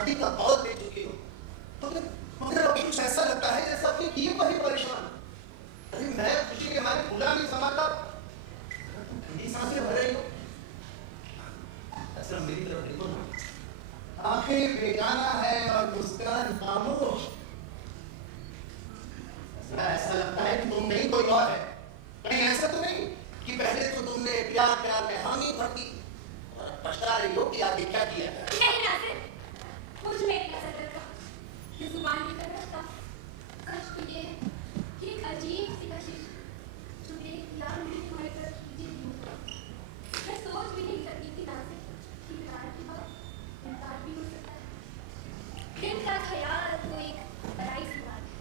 शादी का बहुत दे चुकी हो, मगर अभी कुछ ऐसा लगता है जैसा अपनी टीम पर ही परेशान। अरे मैं खुशी के मारे खुला नहीं समाता, ठंडी सांसें भर रही हो। असलम मेरी तरफ देखो ना, आंखें बेगाना है और मुस्कान खामोश। ऐसा लगता है कि तुम नहीं कोई और है। कहीं ऐसा तो नहीं कि पहले तो तुमने प्यार प्यार में हामी भर दी और पछता रही हो कि आगे क्या किया है। नहीं नाज़िर, मुझ में एक नजर का ये जुबान की तरफ था। कष्ट ये है कि एक अजीब सी कशिश जो देख यार मेरी तुम्हारी तरफ खींची थी। मैं सोच भी नहीं सकती थी नाज़िर कि प्यार की बात इनकार भी हो सकता है। दिल का ख्याल तो एक बड़ाई सी बात है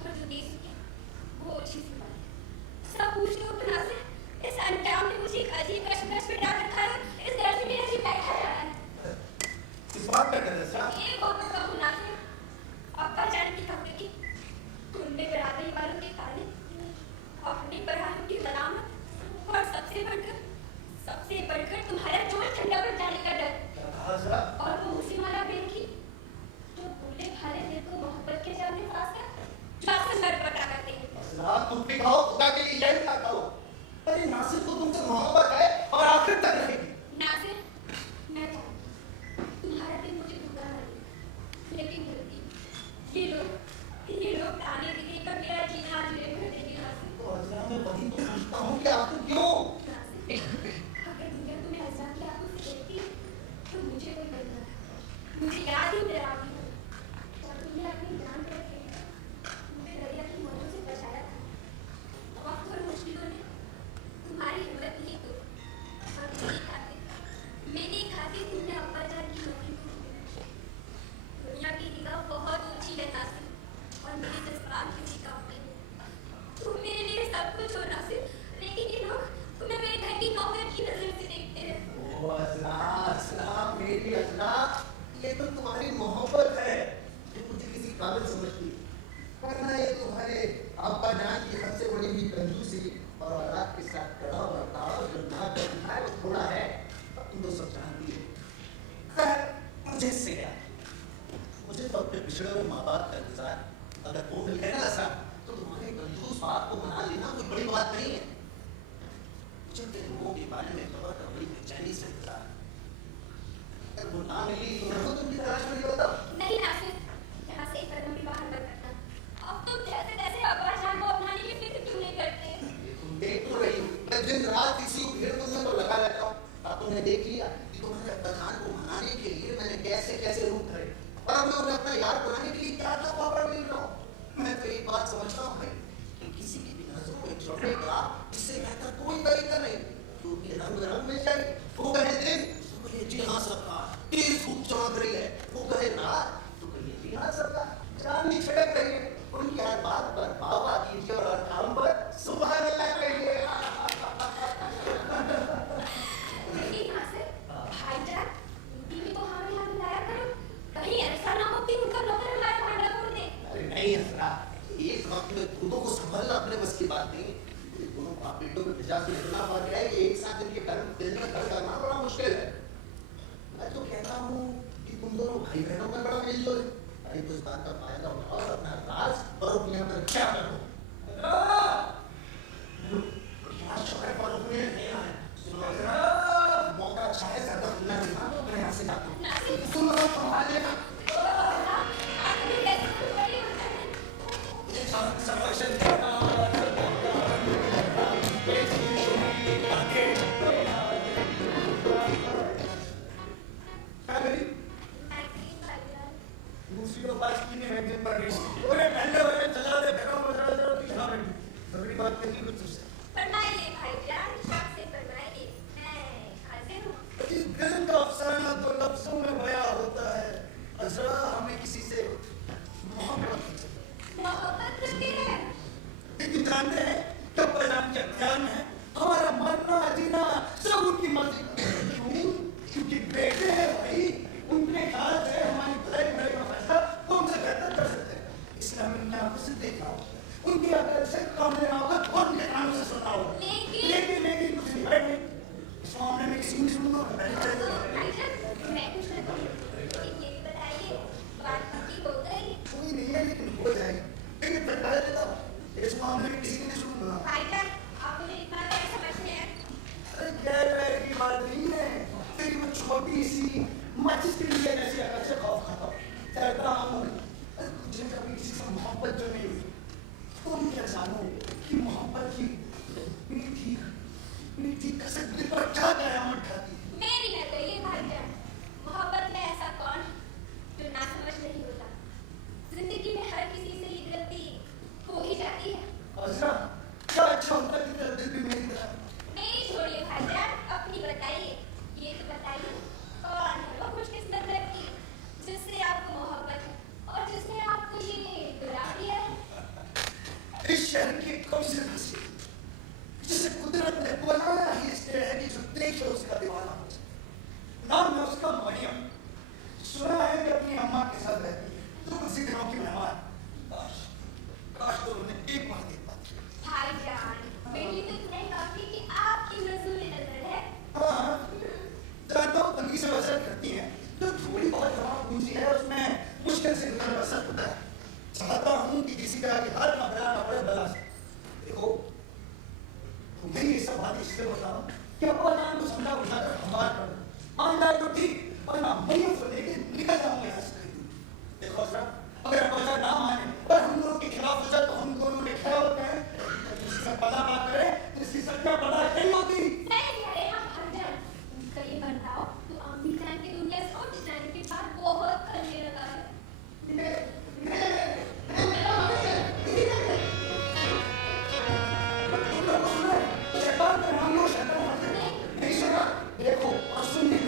और जो दे सके वो अच्छी सी बात है। सब पूछ रहे हो तो नाज़िर, इस अंजाम ने मुझे एक अजीब कश्मकश में डाल रखा है। इस दर्द में मेरा जी बैठा जा रहा है। इस बात का डर है ये फोटो कहूँ नाज़िर, अब्बा जान की खबर की तुमने बरादरी वालों के ताले अपनी बरादरी की मलामत और सबसे बढ़कर तुम्हारा जोर ठंडा पड़ जाने का डर। और वो उसी वाला बेटी जो भूले भाले दिल को मोहब्बत के जाने पास है, जो आपसे मर पता करते हैं। तुम भी कहो, खुदा के लिए यही ना कहो। अरे नासिर को तुमसे मोहब्बत है और आखिर तक रहेगी। नाज़िर, मैं जानती तुम्हारा दिल मुझे धोखा ना दे, लेकिन गलती ये लोग ताने देने पर मेरा जीना जुड़े कर देंगे नाज़िर। तो अज़रा मैं वही तो पूछता हूँ कि आखिर क्यों? अगर दुनिया तुम्हें अज़रा की आंखों से देखती तो मुझे कोई डर ना था। मुझे याद ही डराती है जब तुमने अपनी जान पर मुझे दरिया की मौजों से बचाया था। वक्त और मुश्किलों ने तुम्हारी हिम्मत नहीं तोड़ी और मेरी खातिर तुमने अब्बा जान की नौकरी को दुनिया की निगाह बहुत ऊंची है नाज़िर और मेरे जज्बात किसी काम के नहीं। तुम मेरे लिए सब कुछ हो नाज़िर, लेकिन ये लोग तुम्हें मेरे घर की नौकर की नजर से देखते हैं। ओ अज़रा, मेरी अज़रा, ये तो तुम्हारी मोहब्बत है जो मुझे किसी काबिल समझती है, वरना ये तुम्हारे अब्बा जान की हद से बड़ी हुई कंजूसी और औलाद के साथ कड़ा बर्ताव जो ना करना है वो थोड़ा है, अब तुम तो सब जानती हो। खैर मुझे इससे क्या, मुझे तो अपने पिछड़े हुए माँ बाप का इंतजार, अगर वो मिल गए ना ऐसा तो तुम्हारे कंजूस बाप को मना लेना कोई बड़ी बात नहीं है। मुझे तेरे मुंह के बारे में खबर का बड़ी बेचैनी से इंतजार, अगर वो ना मिली तो मैं तुमकी तलाश में नहीं होता। नहीं नाज़िर, यहाँ से एक कदम भी बाहर मत करना। अब तुम जैसे तैसे अब्बा जान को अपनाने की फिक्र क्यों नहीं करते? तुम देख तो रही हो, मैं दिन रात इसी भीड़ में तो लगा रहता हूँ। अब तुमने देख लिया कि तुम्हारे अब्बा जान को मनाने के लिए मैंने कैसे कैसे रूप धरे, और अब मैं उन्हें अपना यार बनाने के लिए क्या क्या पापड़ मिल रहा हूँ। मैं तो एक बात समझता हूँ भाई कि किसी की भी नजरों में चढ़ेगा इससे बेहतर कोई तरीका नहीं। क्योंकि रंग में जाए, वो कहे दिन तो कहे जी हाँ सरकार, तेज धूप चमक रही है, वो कहे रात तो कहे जी हाँ सरकार, चांदनी छिड़क रही है। उनकी हर बात पर बाबा कीजिए और हर काम पर सुभान अल्लाह कहिए। लेकिन नाज़िर, भाईजान, इनकी भी तो हमें यहाँ मिलाया करो। कहीं ऐसा ना हो कि उनका नौकर हमारा भांडा फोड़ दे। अरे नहीं अज़रा, एक वक्त में खुदों को संभालना अपने बस की बात नहीं। ये दोनों बाप बेटों में पिता से इतना फर्क है कि एक साथ इनके घर करना बड़ा मुश्किल है। मैं तो कहता हूँ कि तुम दोनों भाई बहनों में बड़ा मिलजोल है। अरे तो इस बात का फायदा उठाओ और अपना राज और अपने अंदर क्या करो। क्या शौक पर अपने नहीं आए, सुनो अज़रा, मौका अच्छा है, ज़्यादा खुलना नहीं था तो मैं यहाँ से जाता हूँ। नाज़िर, तुम लोग संभाल लेना। आखिर कैसे खुद बड़ी होता है? संभाषण दूसरी को पास की नहीं मैगजीन पर गई। ओरे पहले वाले चला दे, फेंको मत रहा तो क्या करेंगे? अगली बात करनी कुछ तुझसे। फरमाइए भाईजान, शौक से फरमाइए, मैं हाजिर हूँ। दिल का अफसाना तो लफ्जों में बयां होता है। अज़रा, हमें किसी से मोहब्बत करती है, लेकिन जानते हैं जब पैगाम के अख्तियार में है, हमारा मरना जीना सब उनकी मर्जी का। क्यों? क्योंकि बेटे हैं भाई, उनके ख्याल से हमारी भलाई बुराई का फैसला वो हमसे बेहतर कर सकते हैं। इसलिए हमें अपनी आंखों से देखना होगा, उनकी अकल से काम लेना होगा और उनके कानों से कौन सी हंसी जिसे कुदरत ने बनाया ही इसलिए है कि जो देखे उसका दीवाना हो जाए। नाम है उसका मरियम। सुना है कि अपनी अम्मा के साथ रहती है, तो कुछ दिनों की मेहमान। काश तो उन्हें एक बार देख पाती। भाईजान, मेरी तो नहीं काफी कि आपकी नजर में नजर है। हाँ, जानता हूँ तंगी से वसत करती है, तो थोड़ी बहुत जवाब पूंजी है उसमें मुश्किल से गुजर वसत होता है। चाहता हूँ कि किसी का हाल ना बड़ा ना पड़े बला से। देखो, तुम्हें ये सब बात इसलिए बताऊँ कि अपना नाम को समझा उठाकर हमार कर दो। मान जाए तो ठीक, वरना मरियम को लेके निकल जाऊंगा यहाँ से। देखो सर, अगर वजह ना माने पर हम लोगों के खिलाफ वजह तो हम दोनों ने खड़ा होते हैं। किसी से पता बात करे तो इसकी सच्चा पता नहीं होती। नहीं अरे हम भाईजान, उसका ये बताओ तो अम्मी जान की दुनिया से उठ जाने के बाद बहुत करने लगा है। देखो और सुनने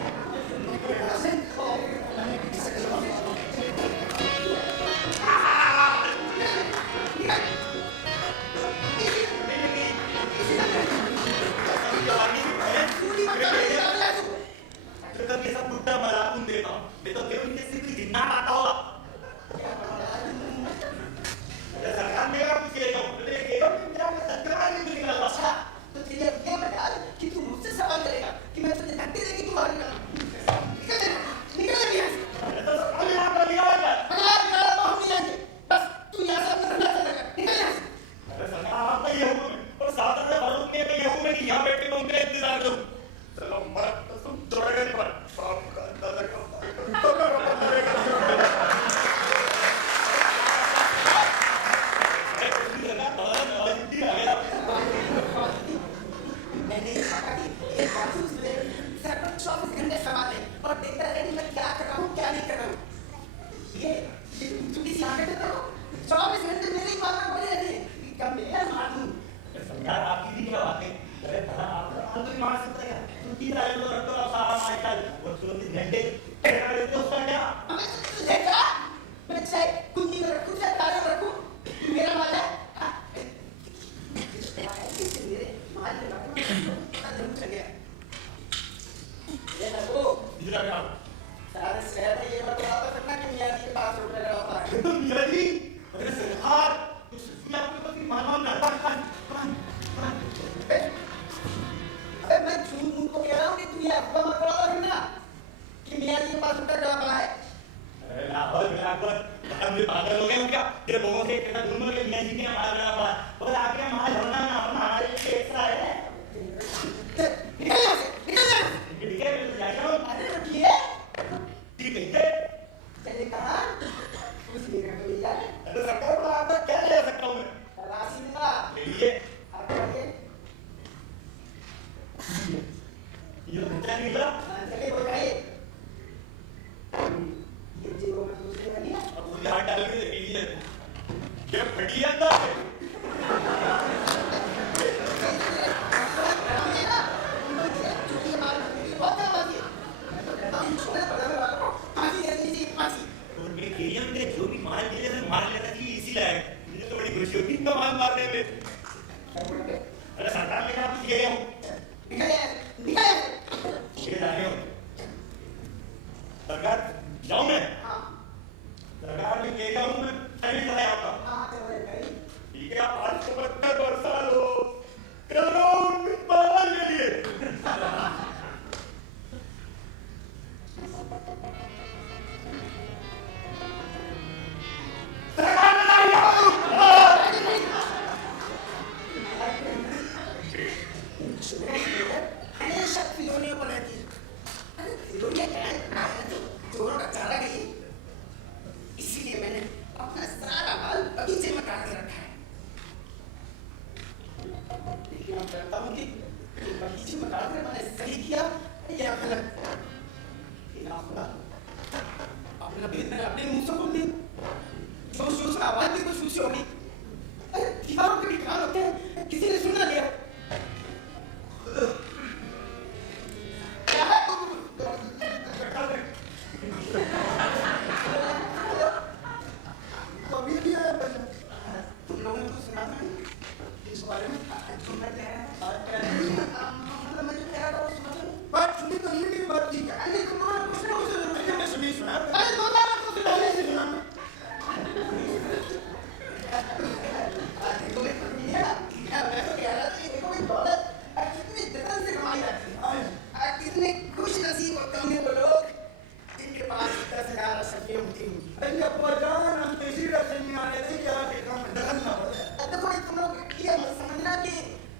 सफिया होती होंगी। अरे अब्बा जान, हम तो इसी डर से नहीं आ रहे थे कि आपके काम में दखल ना पड़ जाए। देखो तुम लोग ये मत समझना कि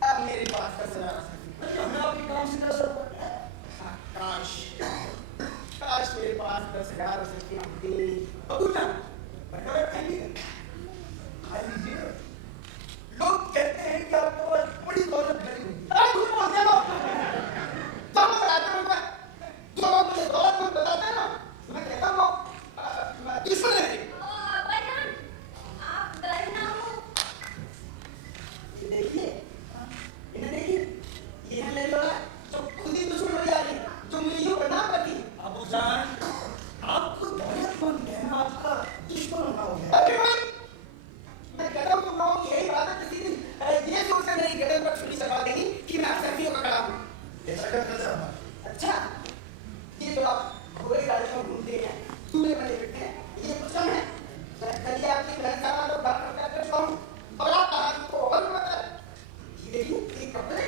अब मेरी बात का सजा सकती। अच्छा, हमें आपके काम से डर सकता है। काश काश मेरे पास 10,000 हो सकती होती। अबू जान, बड़ा खाइए, खा लीजिए। लोग कहते हैं कि आपके पास बड़ी दौलत भरी हुई है। अरे तुम बोलते हो तुम बताते हो मैं जो लोग मुझे दौलत मत बताते हैं ना, मैं कहता हूँ दुश्मन है। अब्बा जान, आप डर ना हो। ये देखिए, इन्हें देखिए, ये है ले लो जो खुद ही दुश्मन हो जा रही, जो मुझे यूं बदनाम करती। अबू जान, आपको दौलतमंद कहना आपका दुश्मन ना हो गया। अरे भाई, मैं कहता हूँ तुम लोगों की यही बात है, किसी दिन ये सोचकर मेरी गर्दन पर छुरी चलवा देगी कि मैं सफियों का कड़ा हूँ। ऐसा करना चाहता। अच्छा, ये जो आप घोड़े गाड़ी में घूमते हैं, दूल्हे बने बैठे हैं, ये कुछ कम है? चलिए आपकी घर का लोग बात करता हूँ और आप को और बता ये देखिए, ये कपड़े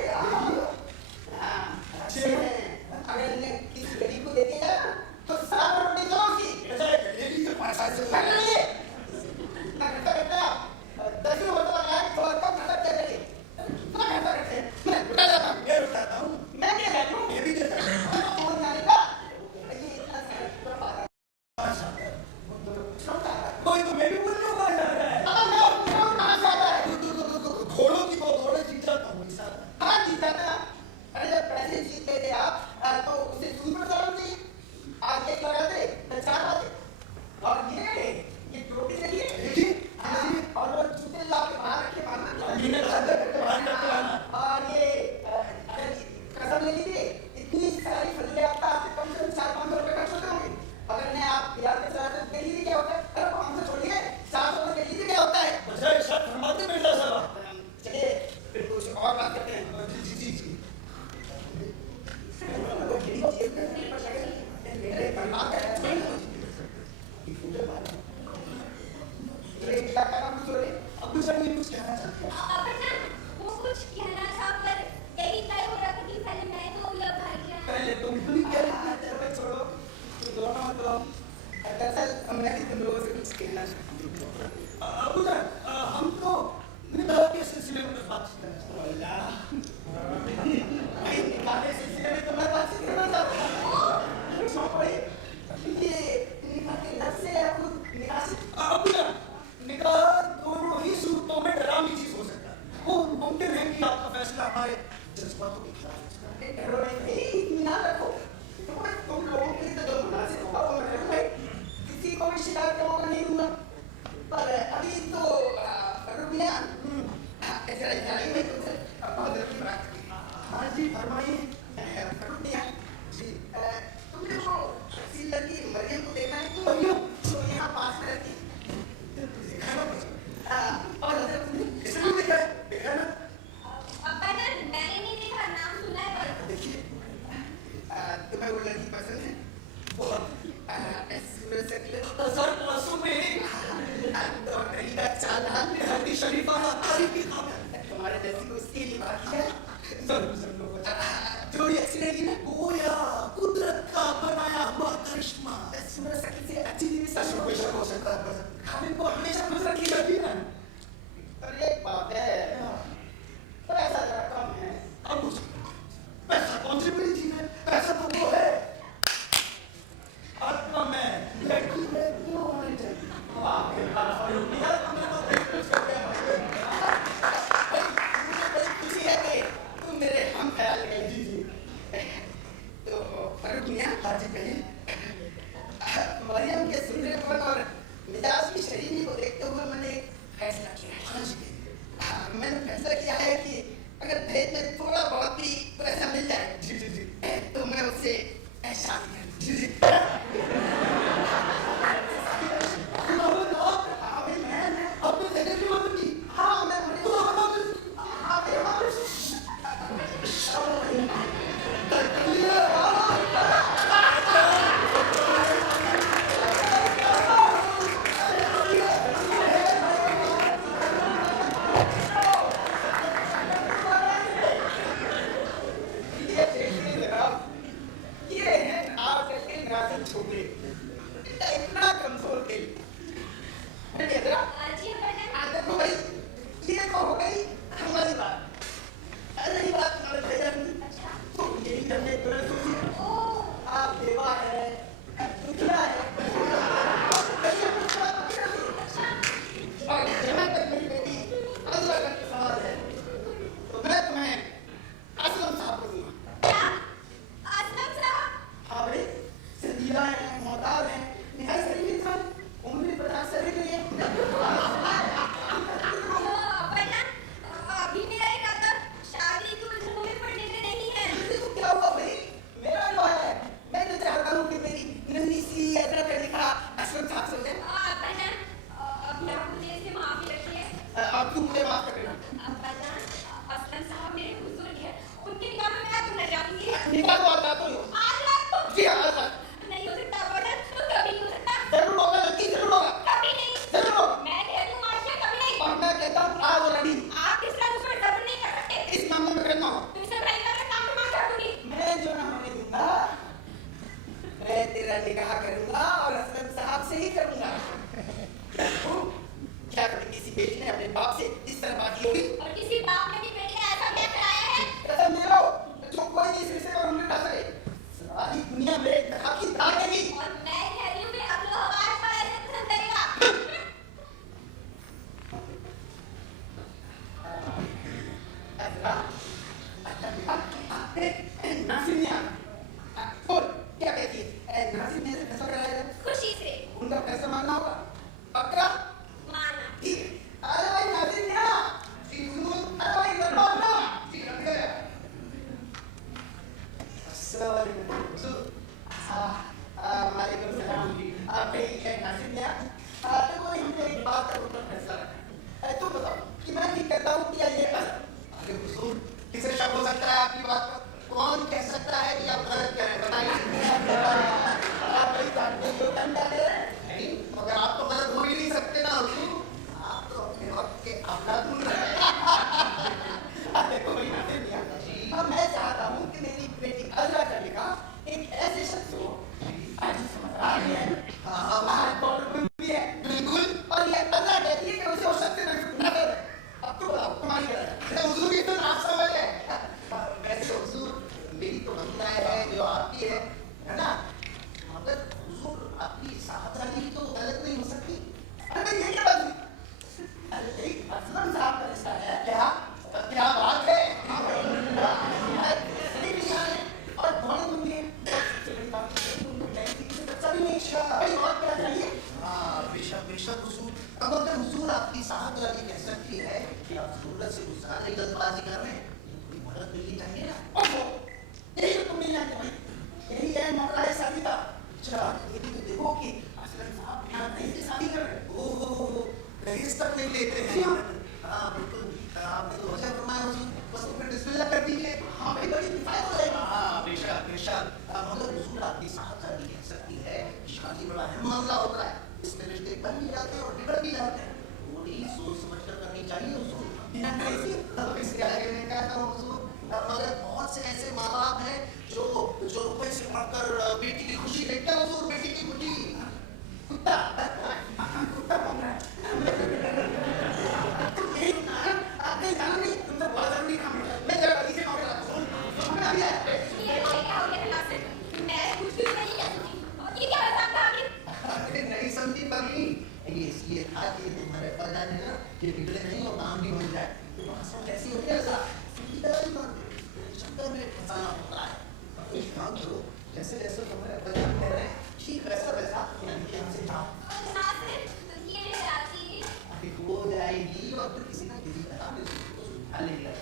अच्छे हैं। अगर इन्हें किसी गरीब को दे दिया ना, तो सारा रोटी चलोगी। ऐसा ये भी तो 5 साल से कर लीजिए। ना करता करता आप 10 ही होता है तो कब खत्म कर रहे तो करता करते हैं। मैं उठा जाता हूँ। मैं उठाता हूँ, मैं क्या कहता हूँ? ये भी देता हूँ। कौन जानेगा? ये इतना सारा कोई तो मैं भी बोलने को आ जा रहा है। घोड़ों की तो घोड़े जीत जाता हूँ इस साल। हाँ जीता था। अरे जब पैसे जीतते थे आप तो उसे सूद पर चलाना चाहिए। आज एक लगाते तो 4 आते। और ये टोपी देखिए देखिए, और वो जूते ला के बाहर रखे बाहर मैंने कहा था कि बाहर करके आना। और ये कसम ले लीजिए इतनी सारी फजले आपका आपसे कम से कम 400-500 रुपए खर्च होते होंगे। अगर मैं आप यार के साथ देख लीजिए क्या होता है। अरे 500 छोड़िए 400 देख लीजिए क्या होता है। बजाय शर्त फरमाते बेटा साहब। चलिए फिर कुछ और बात करते हैं। जी जी जी। मेरे परिवार का अबू जान, ये कुछ कहना चाहते हैं। अब्बा जान, वो कुछ कहना था पर यही तय हो रहा था कि पहले मैं तो या भाई जान। पहले तुम भी क्या चलो छोड़ो तुम दोनों मतलब दरअसल मैं तुम लोगों से कुछ कहना चाहती हूँ। अबू जान, हम तो निकाह के सिलसिले में बात करना भाई निकाह के सिलसिले में तो मैं बात करना चाहता हूँ। सुनो भाई, ये निकाह के लफ्ज़ से या खुद निकाह से अबू जान, निकाह दोनों ही सूरतों में डरावनी चीज हो सकता है। वो मुमकिन है कि आपका फैसला हमारे जज्बातों के खिलाफ है। डरो नहीं, इत्मीनान रखो। तुम लोगों के लिए तो जो मुनासिब होगा वो मैं करूँगा। किसी को भी शिकायत का मौका नहीं दूंगा। पर अभी तो रुबिया ऐसा नहीं मैं तुमसे बहुत जरूरी बात करनी है। हाँ जी, फरमाइए। रुबिया जी, तुमने वो सी लड़की मरियम को देखा है? मरियम? तो यहाँ पास में रहती है। और इसने भी देखा है? देखा है ना? अब्बा जान, मैंने नहीं देखा, नाम सुना है पर। देखिए, तुम्हें वो लड़की पसंद है? बहुत। सूरज से निकले तो सर मासूम में तो नहीं का चालान हदी शरीफा तारीफ की खातिर तुम्हारे जैसी को उसकी लिबास है। जरूर जरूर बचा। थोड़ी अच्छी लगी ना? गोया कुदरत का बनाया हुआ करिश्मा। सूरज शक्ल से अच्छी थी सच में कोई शक हो सकता है, पर खाने को हमेशा खुश रखी जाती है ना। पर एक बात है, पैसा जरा कम है। अब कुछ पैसा कौन सी बड़ी चीज है? पैसा तो वो है आत्मा में लड़की में क्यों होनी चाहिए? मुझे बड़ी खुशी है कि तुम मेरे हम ख्याल में। जी जी। तो फरूक मियां, हाँ जी, कहिए। मरियम के सुंदरपन और मिजाज की शरीरी को देखते हुए नासिर मियां, देखो हमने एक बात का ऊपर फैसला रखा है। तुम बताओ कि मैं ठीक कहता हूँ कि ये गलत? अरे हुजूर, किसे शक हो सकता है आपकी बात पर? कौन कह सकता है कि आप गलत कह रहे हैं? बताइए। आप वही जानते हो डंडा दे रहे हैं। नहीं, मगर आप तो गलत हो ही नहीं सकते ना हुजूर। आप तो अपने वक्त के अफलातून रहे। देखो भाई नासिर मियां, अब मैं चाहता हूँ कि मेरी बेटी अज़रा का निकाह एक ऐसे शख्स हो आज समझदार भी है, बाहर कॉलेज भी है, बिल्कुल। और ये अज़रा कहती है कि उसे उस शख्स से नफरत है। अब तो बताओ तुम्हारी क्या राय है? अरे हुजूर, ये तो नाफ समझ है। वैसे हुजूर, मेरी तो मंगता है जो आपकी है ना? मगर हुजूर, आपकी साहबजादी तो गलत नहीं हो सकती। अरे ये क्या बात हुई? अरे एक असलम साहब का रिश्ता है क्या क्या बात है? और बहुत दूर है। सबसे बड़ी बात है कि उनको बैंक की बच्चा भी नहीं है। भाई और क्या चाहिए? हाँ, बेशक बेशक हुजूर। अब अगर हुजूर आपकी साहबजादी कह सकती है कि आप जरूरत से कुछ ज्यादा ही जल्दबाजी कर रहे हैं, तो थोड़ी मदद मिलनी चाहिए ना। ओहो, यही तो तुम नहीं जानते भाई। यही है मामला है शादी का। अच्छा, ये भी तो देखो कि असलम साहब यहाँ नहीं से शादी कर रहे हैं। ओहो, दहेज तक नहीं लेते हैं। हाँ बिल्कुल, आपने तो वजह फरमाया हुजूर। बस तो फिर बिस्मिल्लाह कर दीजिए। हाँ भाई, बड़ी किफायत हो जाएगी। हाँ बेशक बेशक। मगर हुजूर, आपकी साहबजादी कह सकती है कि शादी बड़ा अहम मामला होता है, इसमें रिश्ते बन भी जाते हैं और बिगड़ भी जाते हैं। थोड़ी सोच समझ कर करनी चाहिए हुजूर। बिना कैसी? अब इसके आगे मैं कहता हूँ हुजूर, मगर बहुत से ऐसे माँ बाप हैं जो रुपए से बढ़कर बेटी की खुशी देखते हैं हुजूर, बेटी की खुशी। कुत्ता कुत्ता बन रहा है। तुम यही ना आप कहीं जाना नहीं, तुम तो बहुत जरूरी काम है। मैं जरा अभी से कॉल करता हूँ। मैं अभी आया। ये क्या हो गया नासिर? मैं कुछ भी नहीं जानती। और ये क्या मजाक था आखिर? अरे नहीं समझी पगली, ये इसलिए था कि तुम्हारे पिता ने ना कि बिगड़े नहीं और काम भी बन जाए। तो भाषा कैसी होती है ऐसा? सीधी तरह नहीं मानते, चक्कर में फंसाना होता है। अब एक काम करो, जैसे जैसे तुम्हारे पिता कह रहे हैं, ठीक वैसा वैसा यहाँ से जाओ। नासिर, ये राजी। अभी हो जाएगी और फिर किसी ना किसी तरह में उसको सुलझा लेगा।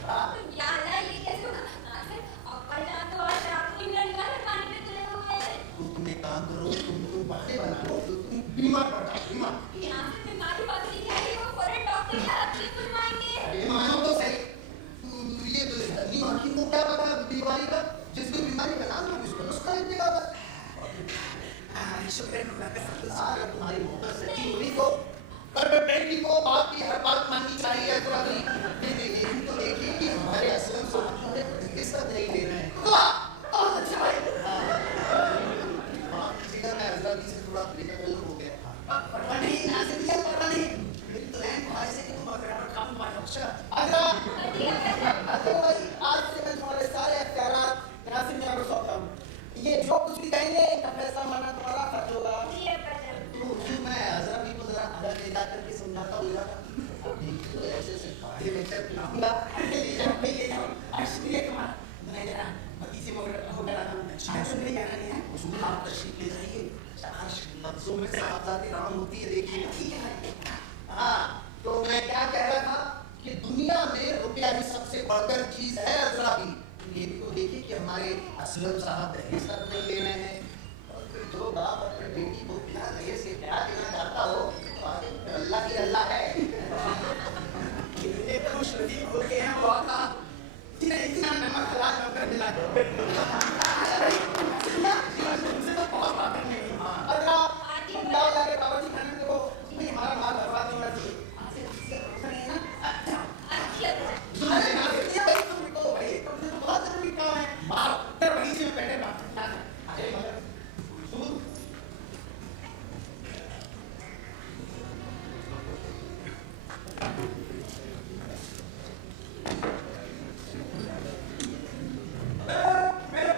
या अल्लाह, ये कैसे होगा? नासिर, अब्बा जान तो आज रात को ही मेरा निकाह पानी पे तुले हुए हैं। तो तुम एक काम करो, तुम बहाने बना लो, तो तुम बीमार पड़ जाओ, बीमार। यहाँ से बीमारी बात नहीं है, वो फौरन डॉक्टर के हाथ में बुलवाएंगे। अरे मानो तो सही। ये तो धनी माखी को क्या पता बीमारी का? जिसको बीमारी का नाम है उसको नुस्खा लिख देगा बस। शुक्र है खुदा का सब सारा तुम्हारी मोहब्बत सच्ची हुई तो पर बेटी को बाप की हर बात माननी चाहिए। तो अभी ये तो देखिए कि हमारे असलम साहब जो है इस तक नहीं ले रहे हैं। वाह, बहुत अच्छा भाई। जिगर में अज़रा जी से थोड़ा बेदखल हो गया था। परवाह नहीं, नासिर मियां, परवाह नहीं। मेरी तो रहन ख्वाहिश है कि तुम अज़रा पर काबू पा जाओ। अच्छा, अज़रा भाई, आज से मैं तुम्हारे सारे अख्तियारात नासिर मियां को सौंपता हूँ। ये जो कुछ भी कहेंगे इनका फैसला मानना तुम्हारा फर्ज होगा। तो हुजूर, मैं अज़रा जी को जरा अंदर ले जा करके समझाता हूँ ज़रा। तो ऐसे से खाते में चल पिलाऊंगा। ले जाओ भाई, ले जाओ। आज शुक्रिया तुम्हारा। मैं जरा भतीजे को हो गया था। शायद सुन नहीं आना नहीं है। हुजूर, आप तशरीफ ले जाइए। चार लफ्ज़ों में साहबजादी राम होती है, देखिए। ठीक है भाई। हाँ, तो मैं क्या कह रहा था कि दुनिया में रुपया ही सबसे बढ़कर चीज है अज़रा भी। ये भी तो देखिए कि हमारे असलम साहब दहेज तक नहीं ले रहे हैं। और फिर जो बाप अपनी बेटी को बिना दहेज के प्यार देना चाहता हो तो आगे फिर अल्लाह ही अल्लाह है। कितने खुश नसीब होते हैं वो आका जिन्हें इतना नमक हलाल होकर मिला है। तुमसे तो बहुत बात करनी है। अगर तुम दाव लाके बावर्ची खाने में देखो, तुम्हें हमारा माल बर्बाद नहीं होना चाहिए। आज से किसी का भरोसा नहीं है ना? अरे नासिर मियां भाई, तुम निकलो भाई, तुमसे तो बहुत जरूरी काम है। बाहर अंदर बगीचे में बैठे बात करना है। अरे मगर सुन, मेरे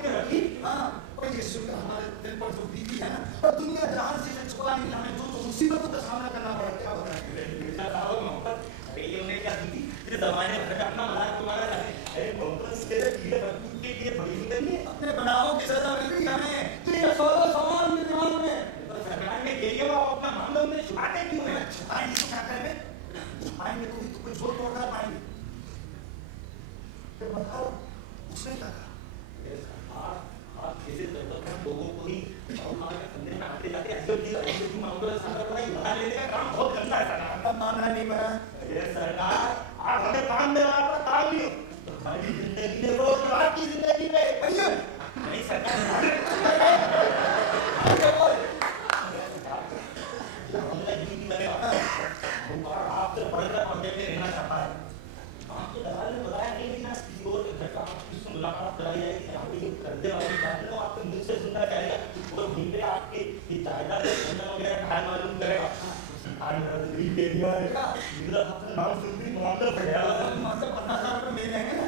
के रखी। हाँ, और ये सुनकर हमारे दिल पर जो बीती है ना, और दुनिया जहां से छुपा नहीं, हमें जो मुसीबतों का सामना करना पड़ा, क्या बताएं? मोहब्बत ये उन्हें क्या दी थी? इस जमाने में अपना मजाक तुम्हारा अरे मोहब्बत के लिए बड़ी नहीं है। अपने बनावों की सजा मिल गई हमें, तो ये सोलो सवाल मेरे दिमाग में। सरकार ने के लिए वो अपना मामला उन्हें छुपाते क्यों है? छुपाएंगे तो क्या करेंगे? छुपाएंगे तो कुछ झोल तोड़ कर पाएंगे। तो बताओ, उसने क्या कहा? आप कैसे लोगों को ही में आते जाते ऐसे मामलों का लेने का काम बहुत गंदा है सरकार। अब मानना नहीं मना। ये सरकार आप हमें काम दे रहा है, काम नहीं तो हमारी जिंदगी में वो आपकी जिंदगी में नहीं सरकार आपसे बढ़कर कॉन्टेक्ट में रहना चाहता है। आपको दलाल ने बताया नहीं कि ना किसी और घटना आपकी मुलाकात कराई जाएगी, यहाँ पे करने वाली बात है आपके मुंह से सुनना चाहिए और वहीं पे आपके जायदाद वगैरह कहा मालूम करेगा। नाम सुनती मामला बढ़िया मतलब 50,000 रुपये मिल जाएंगे ना?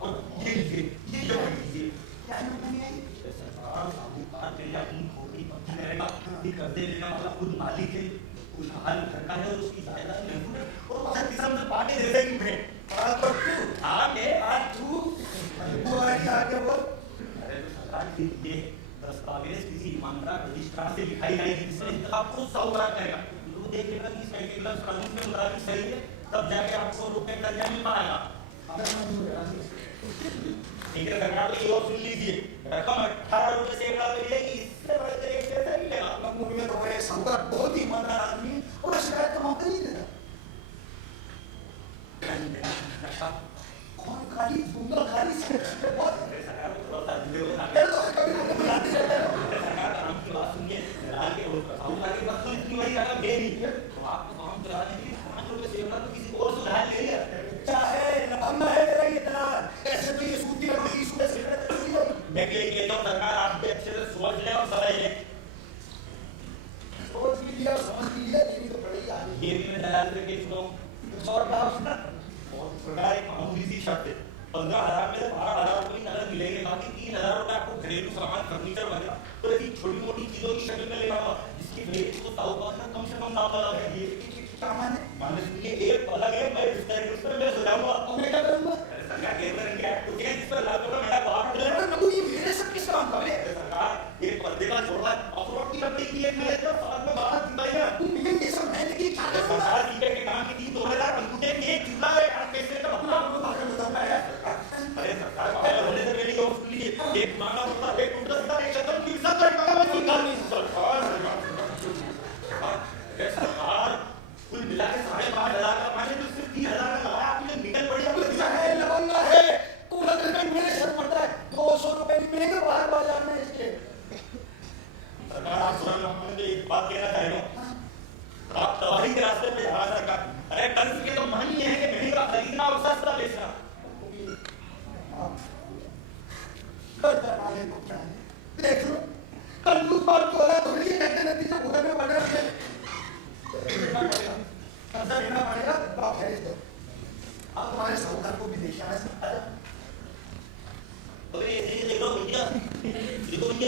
और ये जो क्या नहीं आई? करते लेना मतलब खुद मालिक है, खुद हाल करता है और उसकी जायदाद महफूज है और पता किस्म से पार्टी दे देगी मैं आगे आज तू आगे बोल। अरे तो सरकार ये दस्तावेज किसी ईमानदार रजिस्ट्रार से लिखाई जाएगी जिसमें इंतखाब खुद साहूकार करेगा। लोग देखेगा कि इसका एक लफ्ज कानून के मुताबिक सही है, तब जाके आपको रुपए कर्जा मिल पाएगा। ठीक है सरकार तो ये और सुन लीजिए, रकम 18 रुपए से 1 लाख मिलेगी, इससे बड़े तरीके से नहीं मिलेगा। मुंबई में तो बड़े साहूकार बहुत ही ईमानदार आदमी है और शिकायत का मौका नहीं देता। कौन खाली गुंडा खाली से बहुत सरकार को थोड़ा सा दिल में ये तो कभी कभी बुलाते रहते हैं। सरकार काम की बात सुनिए, दलाल के और साहूकार की बात सुनिए, इतनी बड़ी रकम दे दी तो आपको काम चलाने के लिए 5 रुपए से 1 लाख तो किसी और से उधार ले लिया। चाहे नफा है तेरा ये दलाल, ऐसे तो ये सूदी लगी सूद से मैं ये कहता हूँ सरकार आप भी अच्छे से सोच ले और समझ ले। सोच भी लिया समझ भी लिया, लेकिन तो बड़ी आदमी ये भी मैं दलाल से केस लूँ और सरकार एक मामूली सी शर्त है, 15,000 में से 12,000 रुपये नगद मिलेंगे, बाकी 3,000 रुपये आपको घरेलू सामान फर्नीचर वगैरह तो ऐसी छोटी मोटी चीजों की शक्ल में लेना होगा जिसकी रेट को साहूकार का कम से कम दाम लगा है। क्या माने ये एक अलग है, मैं बिस्तर के उस पर मैं सो जाऊंगा और मैं क्या करूंगा? सरकार के अंदर क्या कुछ है जिस पर लागू का मेरा बाहर निकले अरे नबू ये मेरे सब किस काम का है? सरकार ये पर्दे का छोड़ा अफरोट की लकड़ी की एक मेरे तो साथ में 12 जिंदाइयां तुम ये सब मैं देखिए क्या करूंगा? सरकार टीके के काम की 2,000 अंगूठे की एक चूल्हा है आप कैसे का अरे सरकार पहले होने से पहले और सुन लीजिए एक माना होता एक उल्टा एक शतम की सब का मैं निकाल नहीं सरकार कुल मिला के 5,500 का पानी तो सिर्फ 3,000 का लगाया आपने निकल पड़ी पैसा है लवंगा है, तू अगर कहीं मेरे सर पड़ता है 200 रुपए भी मिलेंगे बाहर बाजार में इसके। सरकार आप सुन लो एक बात कहना चाहेंगे आप तबाही के रास्ते पे जा सरकार। अरे कर्ज के तो मान ही है कि महंगा खरीदना और सस्ता बेचना। देख लो कल लूट मार को है तो ये कहते नतीजा भुगतने में पड़ रहा है। कर्जा लेना पड़ेगा बाप है इसको। आप हमारे साहूकार को भी देखिए आजा। अबे ये देखो भैया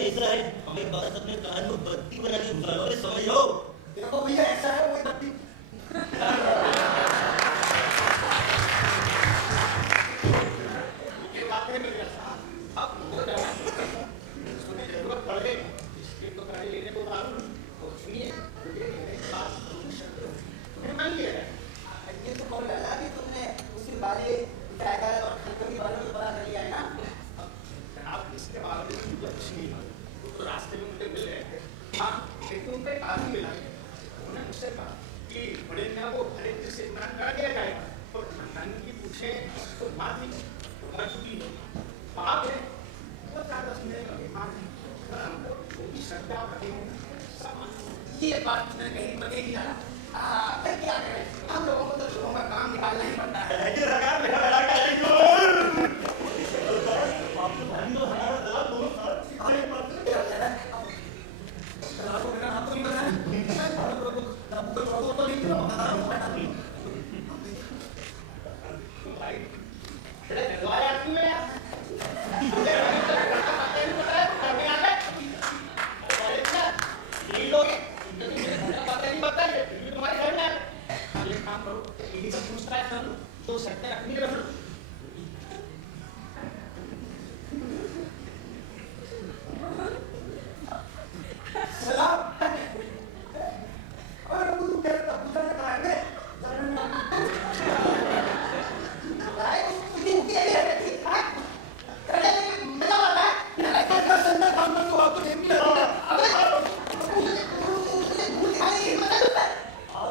ऐसा है हमें बात अपने कान में बत्ती बना के घुसा लो, समझ लो। देखो भैया ऐसा है वो बत्ती ये बात नहीं मेरे साथ आप सुनिए जरूरत पड़े इसके तो गाड़ी लेने को मालूम और सुनिए मान लिया ये तो कॉल लगा कि तुमने उसी बारे जाएगा और कभी बारे में पता कर लिया है ना। आप इसके बारे में कुछ नहीं तो रास्ते में मुझे मिल रहे थे। हाँ एक तो उनका एक आदमी मिला उन्होंने मुझसे कहा कि बड़े मियाँ को हर एक चीज से इमरान करा दिया जाएगा और खानदान की पूछे तो माँ थी मर चुकी है बाप है बहुत ज़्यादा सुनेगा माँ थी वो भी श्रद्धा रखेंगे ये बात कहीं बनेगी ना। फिर क्या करें हम लोगों को तो लोगों का काम निकालना ही पड़ता है। भाई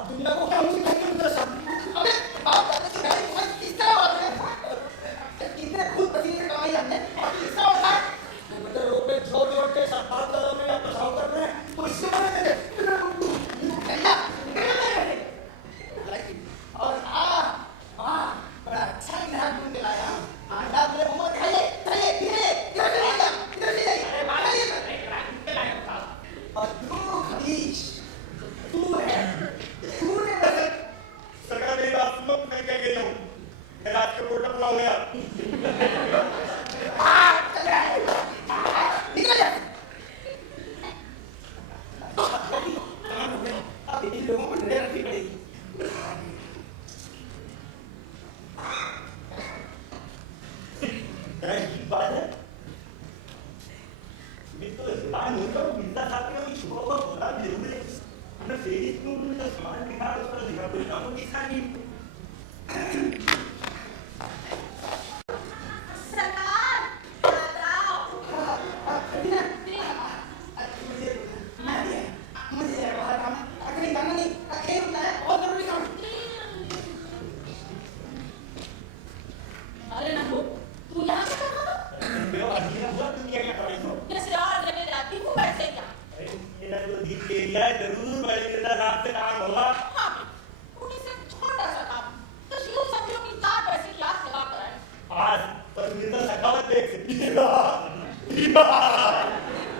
दुनिया को क्या मुझे कहते हैं सब? अबे आप दादा की गाड़ी तुम्हारी किस तरह बात है? कितने खुद पसीने कमाई हमने और किस तरह होता है? बेटा रोड पे जोर के साथ बात कर रहे हैं, आप बचाव कर रहे हैं, तो इससे बड़ा है। और बड़ा अच्छा इनाम ढूंढ के लाया। आटा मेरे मुंह में खाइए, इधर ले जाइए। अरे बाबा ये और तू खलीश, तूने सरकार मेरी बात सुनो, मैं क्या कह रहा हूँ? मैं रात के कोटा बुला गया। निकल जा। अब इन लोगों को डर रखनी पड़ेगी। ये बात है। मैं तो ज़बान होकर मिलता था कि वो छुपा हुआ बोला जरूर है। मैं फेरी क्यों मुझे सामान दिखा उस पर दिखा कोई काम दिखा नहीं। जरूर बड़े कितना रात से काम होगा। आज पर मिलता सखावत देख सकतीगा।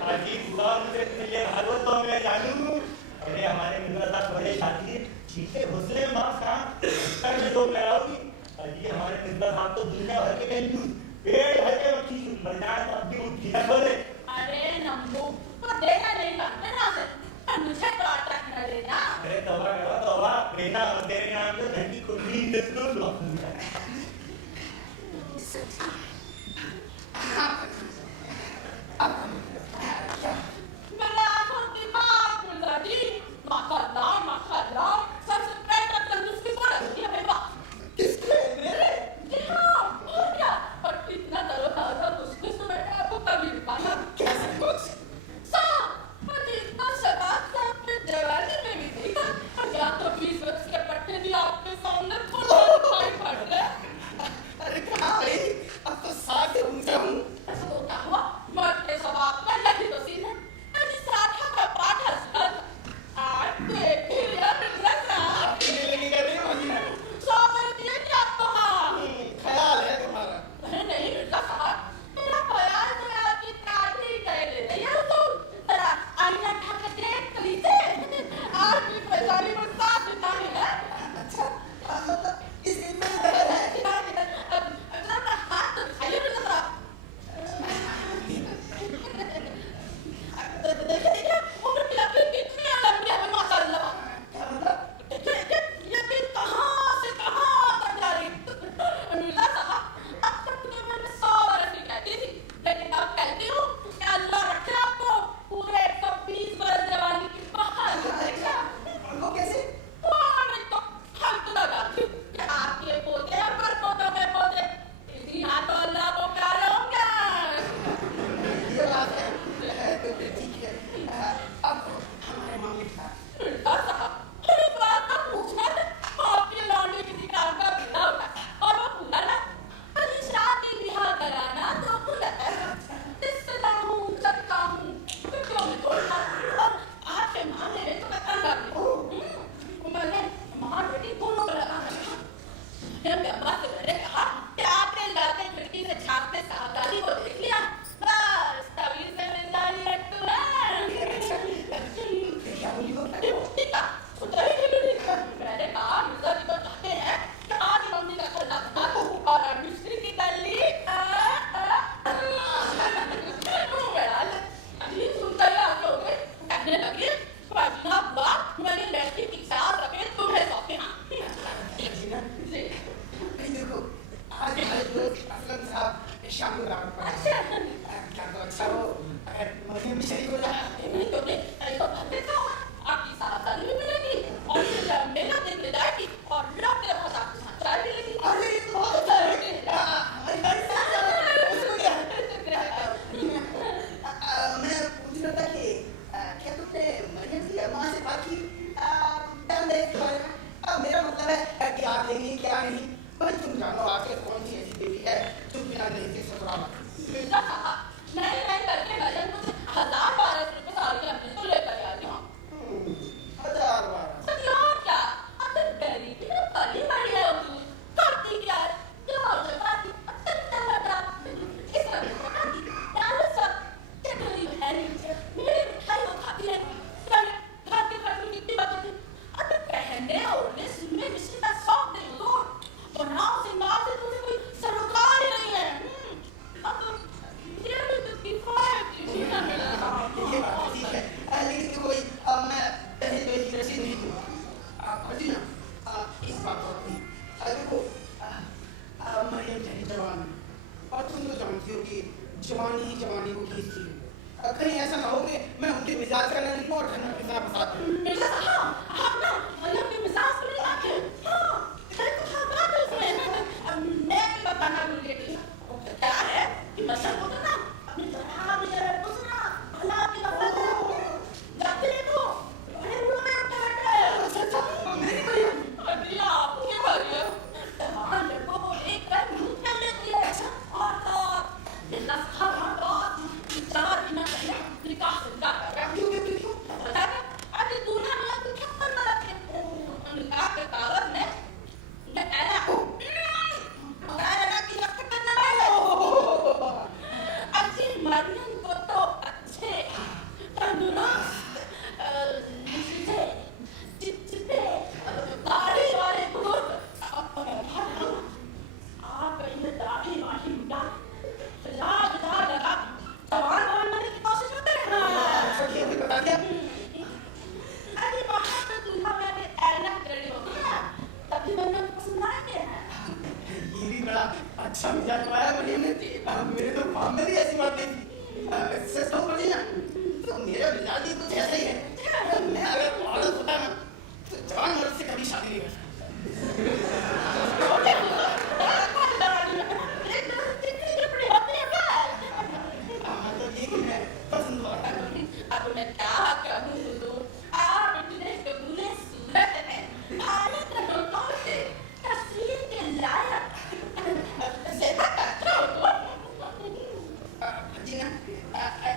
आज ये बुरा मुझे ये भागवत तो मैं जानूं। अरे हमारे मित्र साथ बड़े शादी ठीक है घुसले माँ कहाँ कर में तो लगाओगी। अजी हमारे मित्र साथ तो दुनिया भर के कंजूस पेड़ भर के मक्खी मर जाए तो अब भी उठी है बोले। अरे नंबू तो देखा नहीं करते ना से मुझे तो आता है लेना। अरे तवा बेटा तेरे नाम पे धनी कुंडी दे दो लो। मेरा आँखों की बात मिला जी माशाल्लाह सबसे पहले तंदुरुस्ती बोल रही है बेटा। किसके मेरे? जी हाँ और क्या और कितना तरोताजा उसके समय आपको कभी पाना कैसे कुछ? और इतना शबाब से आपने जवानी में भी देखा और या तो 20 वर्ष के पट्टे भी आपके सामने थोड़ा दिखाई पड़ रहे। अरे कहाँ भाई? अब तो 60 से ऊंचा हूँ। ऐसा तो क्या हुआ मरते शबाब का लगी तो सीधे अभी साथा का पाठ हंसता आज देखिए यार रखा कितने लगेगा रे महीना? 100 में दिए क्या कहा ख्याल है तुम्हारा? नहीं नहीं मिर्जा साहब मेरा ख्याल तो आपकी काटी कह ले रही है तो जरा आईना उठा के देख लीजिए आज भी पैसाली में साथ देता है। अच्छा इसमें दर्द है। अब जरा हाथ तो खाइए मिर्जा साहब। देखिए उम्र की लकड़ी कितनी लंबी है माशाल्लाह। ये भी कहाँ से कहाँ तक जा रही है। मिर्जा साहब अब तक तो मैंने 100 बरस की कहती थी लेकिन अब कहती हूँ कि अल्लाह रखे आपको पूरे 120 बरस जवानी की बहार। वो कैसे? नहीं तो हम तो लगाती हूँ कि आपके पोते और परपोतों के पोते इसी हाथ तो अल्लाह को प्यारे होंगे। ये बात है तो फिर ठीक है। अब हमारे मामले का मिर्जा साहब एक बात का पूछना था आपकी लौंडी किसी काम का बिना होता और वो पूरा ना अभी शादी ब्याह कराना तो पूरा है रिश्तेदार हूँ सकता हूँ तो क्यों नहीं बोलना और आपके मामले में तो मैं तंग हूँ। मैंने माँ बेटी दोनों को लगाना जब अम्मा से मैंने कहा कि आपने लाते खिड़की से झाँकते सावधानी को देख लिया बस तभी से मिलदारी रखते क्या बोली वो? मैंने कहा मिर्जा जी तो चाहते हैं कि आज मम्मी का गला बना दूं और मिस्त्री की गली सुनकर आप लोग कहने लगे पढ़ना बात मैंने लड़की की साथ रखे तुम्हें सौंपे। देखो आज हमारे दोस्त असलम साहब शाम को रात पर क्या तो अच्छा हो अगर मुझे भी शरीक हो जाए। नहीं तो नहीं तो भले तो आपकी सावधानी भी मिलेगी और फिर मेला देखने जाएगी और लौटते वक्त आपके साथ चाय मिलेगी। अरे ये तो बहुत अच्छा है। उसको क्या? मैं पूछ रहा था कि देंगी क्या नहीं, भाई तुम जानो आके कौन सी ऐसी देवी है जो बिना दहेज के ससुराल मिर्जा साहब, नहीं नहीं करके भजन मुझे 1000-1200 रुपए साल के हमने तो लेकर आ रही हूँ। 1000-1200 सच और क्या? अब तो डरी थी ना, बड़ी बड़ी है तू। करती क्या है? जो हो जाती, अच्छा लगा। इस तरह की करती, डालो सब। क्या मेरी बहन है? मेरी मिठाई वो खाती रहती। मैंने घर के खर्च में कितनी बचत थी। अब पहनने और सुनने में इसका शौक नहीं हो तो बनाओ सिंगार से तुझे कोई सरोकार ही नहीं है। अब ये भी तो किफायत ही नहीं है। ये बात ठीक है, लेकिन कोई मैं दहेज की रसीद नहीं दूंगा। जी ना, इस बात को देखो, मरियम चाहे जवान और तुम तो जानती हो कि जवानी ही जवानी को खींचती है। कहीं ऐसा ना हो कि मैं उनके मिजाज का नहीं और घर में पिसा फंसा दूं। मिर्जा साहब, आप ना मरियम के मिजाज को नहीं आते। हाँ, तेरे को क्या बात है उसमें? मैं भी बताना भूल गई। क्या है कि मरियम को तो ना अपनी तरह मुझे पूछना भला की बात है। जब भी देखो बड़े रूम में उठा बैठा है। अच्छा, मैंने कोई अभी आपके बारे हाँ देखो वो एक बार मुंह कर लेती है। और तो मिर्जा साहब बहुत 4 दिन पहले निकाह कर रहा है। क्यों बता दे अभी दूल्हा मियां को क्या करना रखे निकाह के कागज में मैं कह रहा हूँ कि रख करना है। अच्छी मरियम को तो अच्छे तंदुरुस्त सीधे चिपचिपे दाढ़ी वाले पुरुष आप कहीं दाढ़ी वाली मिटा लाज लगा सवाल बनने की कोशिश करते हैं। ये भी बता दिया। अरे वहाँ पे दूल्हा में अभी ऐनक रेडी होती है तभी मैंने पसंद आएंगे। ये भी बड़ा अच्छा मिजाज पाया मरियम ने। मेरे तो काम में भी ऐसी बातें थी। सच कहूं बड़ी ना, तो मेरा मिजाज ही कुछ ऐसा ही है। मैं अगर औरत होता ना तो जवान मर्द से कभी शादी नहीं करता। तो ये कि मैं पसंद हुआ। अब मैं क्या कहूँ आप इतने कबूले सूरत हैं भारत लोगों से तस्वीर के लायक सेवा करते हो। जी ना,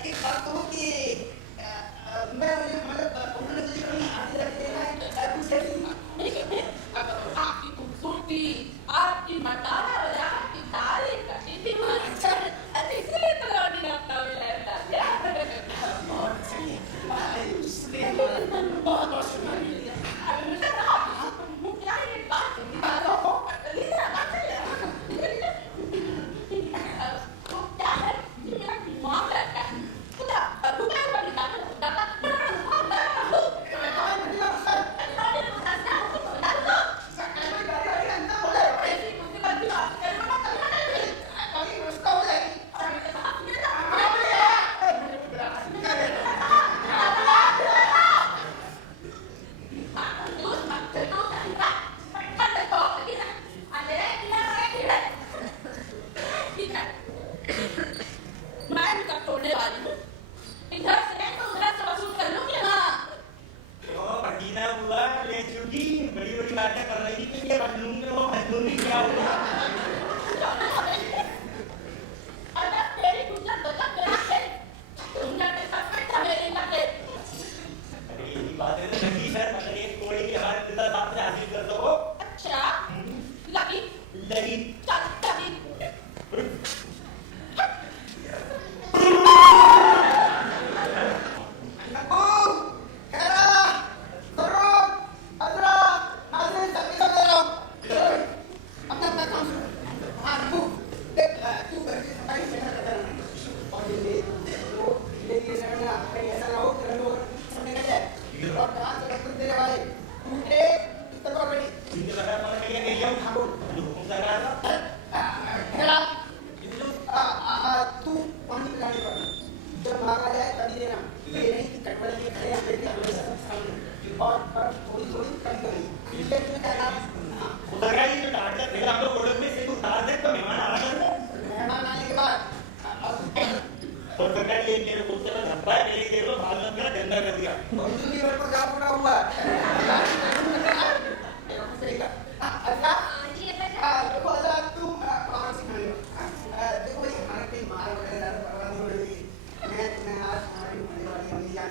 एक बात कहो कि मैं मतलब उन्होंने मुझे कभी आगे रख देना है पूछे अब आपकी खूबसूरती आपकी मर्दाना और आपकी तारीफ करती थी इसलिए तो लौटी अपना मिला बहुत सही है। इसलिए बहुत बहुत शुक्रिया। क्या ये बात लीना बात है क्या है मेरा दिमाग रहता है खुदा रुका बड़ी बात हुआ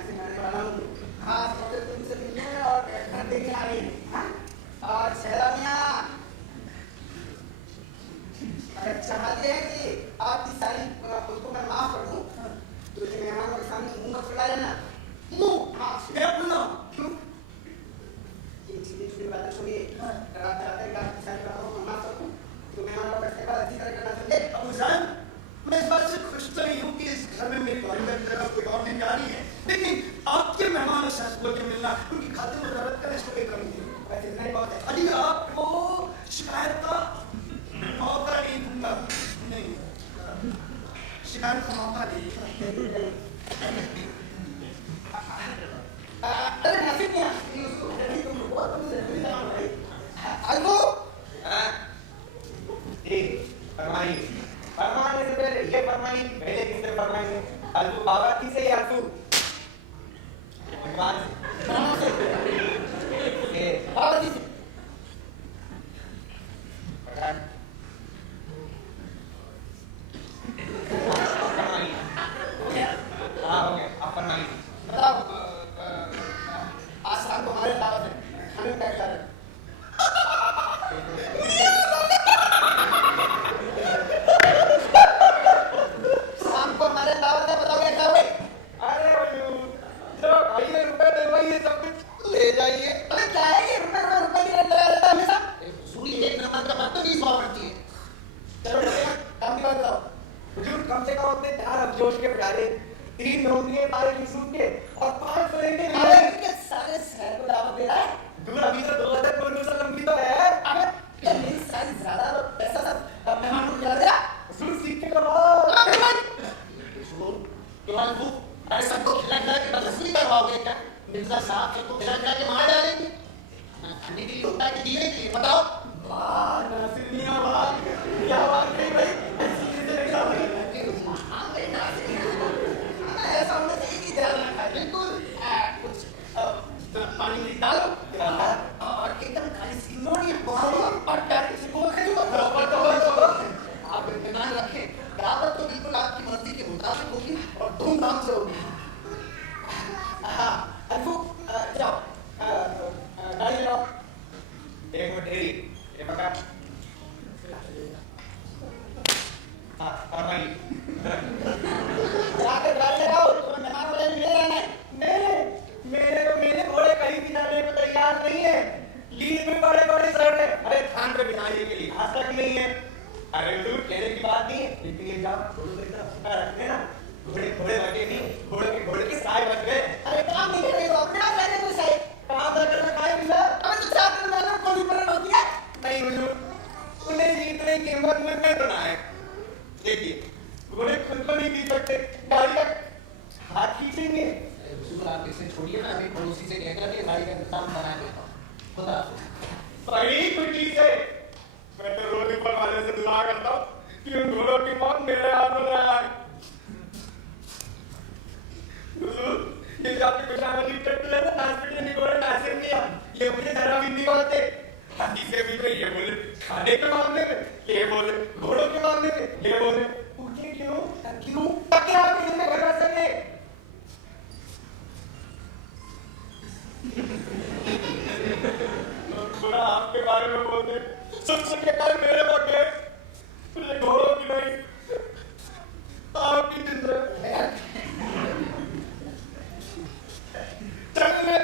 से आने वाला हूँ। खास तौर से तुमसे मिलने और घर देखने आ रही हूँ। और शहरा मियाँ अगर चाहते हैं कि आपकी सारी उसको मैं माफ कर दूँ तो ये मेहमानों के सामने मुंह मत फुला लेना। मुंह हाँ मैं बोलना क्यों? ये छोटी-छोटी बातें छोड़िए। अगर आप चाहते हैं कि आपकी सारी बातों को माफ कर दूँ तो मेहमानों का सेवा अच्छी तरह करना समझे। अबू जान मैं इस बात से खुश तो नहीं हूँ कि इस घर में मेरी वालिदा की जगह कोई और नहीं जा रही है, लेकिन आपके मेहमानों से बोल के मिलना क्योंकि खातिर वजारत का इसको कोई कमी नहीं है। वैसे इतना ही बहुत है। अभी आपको शिकायत का मौका नहीं दूंगा। नहीं शिकायत का मौका नहीं। अरे नासिर मियाँ तुम बहुत जरूरी काम है। अल्फो फरमाइए फरमाने से पहले ये फरमाइए पहले किससे फरमाएंगे अल्फू बाबा किसे या अल्फू भगवान से बाबा जी से फरमाइए हाँ हो गया आप फरमाइए बताओ आज शाम को हमारे दावत है खाने में क्या खिला रहे हैं? शाम को हमारे दावत है बताओ क्या खाओगे? अरे चलो आइए रुपए दिलवाइए सब कुछ ले जाइए अरे क्या है ये रुपए की रेट लगा रहता है हमेशा। सूरी एक नंबर का बदतमीज भाव करती है। चलो बढ़िया काम की बात बताओ। हुजूर कम से कम अपने 4 अफजोश के बजाय 3 नौकरियां 5 रिसूट के और 5 फ्रेंड अरे इनके सारे शहर को दावत दे रहा है। दूर अभी तो 2000 लंबी तो है अबे क्या मेरी सारी ज्यादा पैसा सब मेहमान को खिला देगा? हुजूर सीख के करवाओ तुम अरे सबको खिला खिला के बदतमीजी करवाओगे क्या? मिर्जा साहब सबको खिला खिला के मार डालेंगे। खाने के लिए होता है कि जीने के लिए बताओ। वाह नासिर मियां वाह क्या बात है भाई ऐसी चीजें नहीं भाई ऐसा होना चाहिए कि ध्यान रखा है। बिल्कुल कुछ पानी में डालो और एकदम खाली सिमोनी और प्यार से को आप इत्मीनान रखें। दावत तो बिल्कुल आपकी मर्जी के मुताबिक होगी और धूमधाम से होगी। हाँ अल्फू जाओ गाड़ी लाओ। एक मिनट ये पका हाँ फरमाइए जाकर गाड़ी लगाओ तो मेहमान वाले ले रहना है। मेरे घोड़े कहीं भी जाने को तैयार नहीं है लीड में बड़े सर है अरे थान पे बिठाने के लिए आज तक नहीं है अरे दूर कहने की बात नहीं है लेकिन ये जाओ रखने ना घोड़े बचे नहीं घोड़े के साए बच गए अरे काम नहीं करेंगे तो अपने आप रहने को सही। काम न करना खाए मिला अबे तो साथ में मेहमान को भी परेशान होती है। नहीं हुजूर उन्हें जीतने की हिम्मत में मैं तो ना है देखिए घोड़े खुद को नहीं जीत सकते गाड़ी का हाथ खींचेंगे आप इसे छोड़िए ना अभी पड़ोसी से कहकर के गाड़ी का इंतजाम बना देता हूँ। खुदा बड़ी खुशी से मैं तो रोड पर वाले से दुआ करता हूँ कि उन घोड़ों की मौत मेरे हाथ में ना आए ये जो आपके खुशामदी टट्टू है ना नासिर ने घोड़े नासिर किया ये मुझे जरा भी नहीं बोलते हाथी से भी तो ये बोले खाने के मामले में ये बोले घोड़ों के मामले में ये बोले पूछे क्यों ताकि आप इनमें घर आ सके बुरा आपके बारे में बोलते सुन के कल मेरे पक गए मुझे घोड़ों की नहीं आपकी जिंदगी चल ले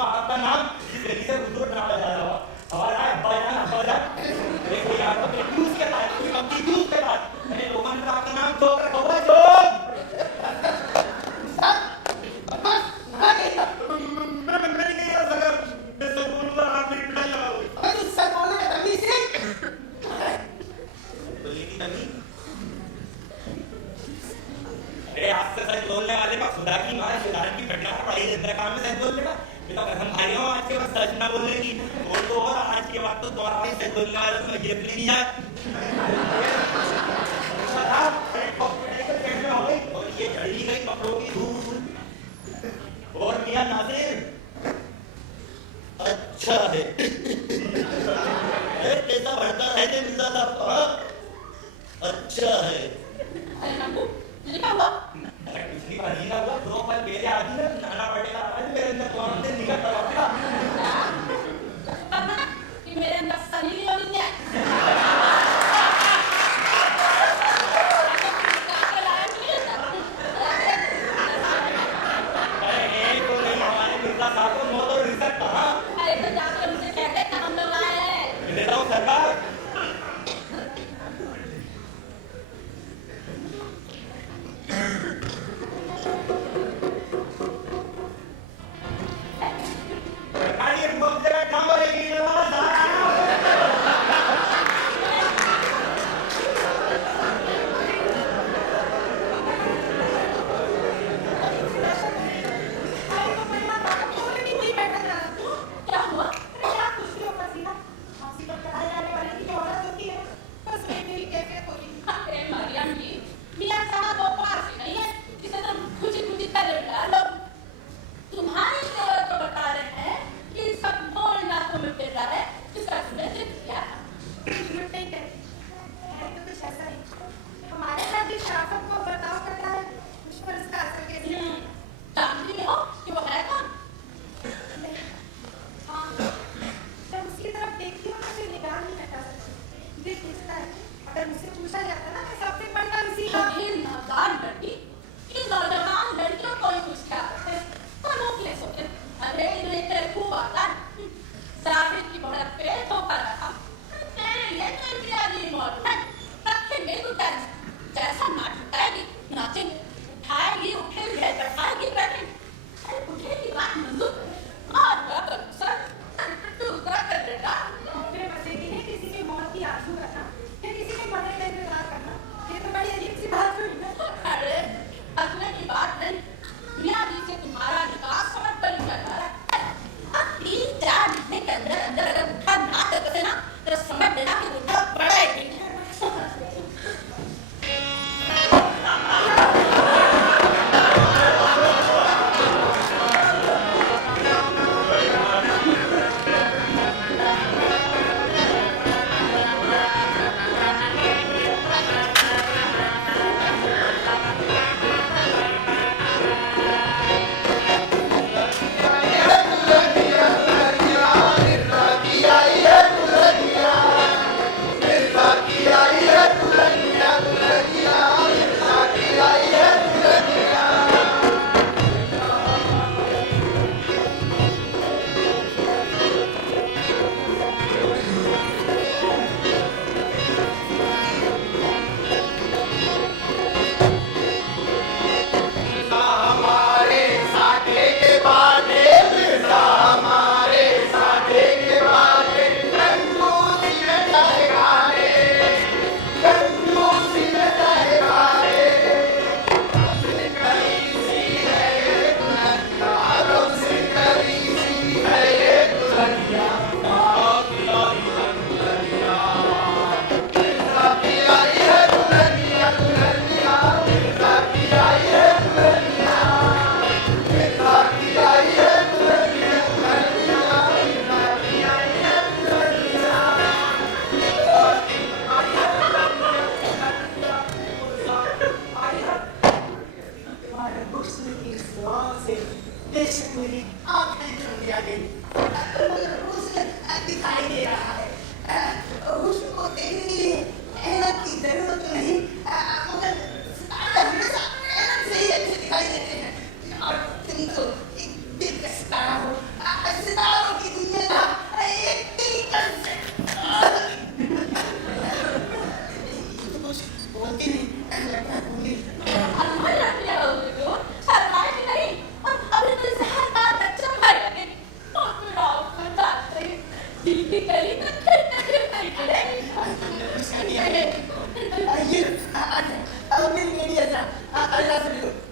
आपका नाम जिस गली से हुजूर नाम लगा रहा हमारा कंफ्यूज के बाद कोई कंफ्यूज के बाद अरे लोगों ने आपका नाम जोक रखा जोक बोलने वाले का खुदा की मां खुदा की घटना पढ़ाई अंदर काम में सच बोलने का बेटा कसम खा रही हूं आज के बाद सच ना बोलने की बोल दो और आज के बाद तो तुम्हारा भाई सच बोलने वाला तो ये भी नहीं है और ये जड़ी गई कपड़ों की धूल और क्या नाज़िर अच्छा है कैसा बढ़ता रहते मिलता था अच्छा है अरे नंबू ये क्या हुआ पिछली बार नहीं हुआ दो पल मेरे आदमी ने नाना पटेगा आज मेरे अंदर कौन से निकल रहा करना कि मेरे अंदर सनी लियोनी है अरे तो नहीं हमारे मिर्जा साहब को मौत और रिजल्ट कहाँ अरे तो जाकर उनसे कहते कि हम लोग आए हैं देता हूँ सरकार क्या हुआ अरे मरियम जी मियां साहब वो पास ही नहीं है जिसे तुम खुशी खुशी तले डालो तुम्हारी शोहर को बता रहे हैं कि सब बोल नाकों में फिर रहा है जिसका तुमने जिक्र किया हमारे साथ भी शराफत को बर्ताव करता है उस पर इसका असर कैसे है? जानती भी हो कि वो है कौन हाँ, जब उसकी तरफ देखती हूँ तो फिर निगाह नहीं हटा सकती दिल खींचता है अगर मुझसे पूछा जाता ना मैं सबसे बढ़कर उसी का ये नादान लड़की कि नौजवान लड़कियों को ही कुछ क्या करते पर मुखले सोते अरे इन्हें तेरे खूब आता है साबित की बढ़त पे धोखा रखा तेरे लिए तो इम्तियाजी मौत है रखेंगे तो जैसा नाच उठाएगी नाचेंगे उठाएगी उठेंगे बैठाएगी बैठेंगे अरे उठेगी बात मंजूर और बराबर सर दूसरा कर देगा अपने बच्चे के लिए किसी की मौत की आरज़ू करना या किसी को मरने का इंतजार करना ये तो बड़ी अजीब सी बात हुई ना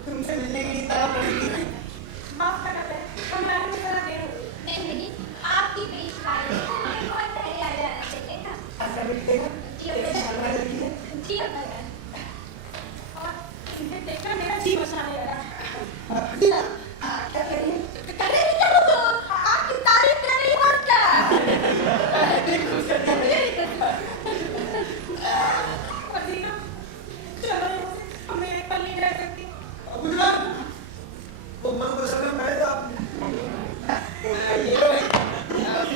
तुमसे मिलने के लिए तड़प रही थी। माफ करना है, मैं आपकी तरह देर हो गई। नहीं, आपकी पेश खाई हमें बहुत पहले आ जाना चाहिए था। ऐसा मिलतेगा जी, अपने जी, अपना और इन्हें देखकर मेरा जी बसाने लगा। दीना क्या कह रही है? कर रही क्या हो? आपकी तारीफ कर रही और क्या? और दीना, चलो यहाँ से, हमें एक पल नहीं रह सकती। गुजरात वो मन को सदम है आप ये लो भाई,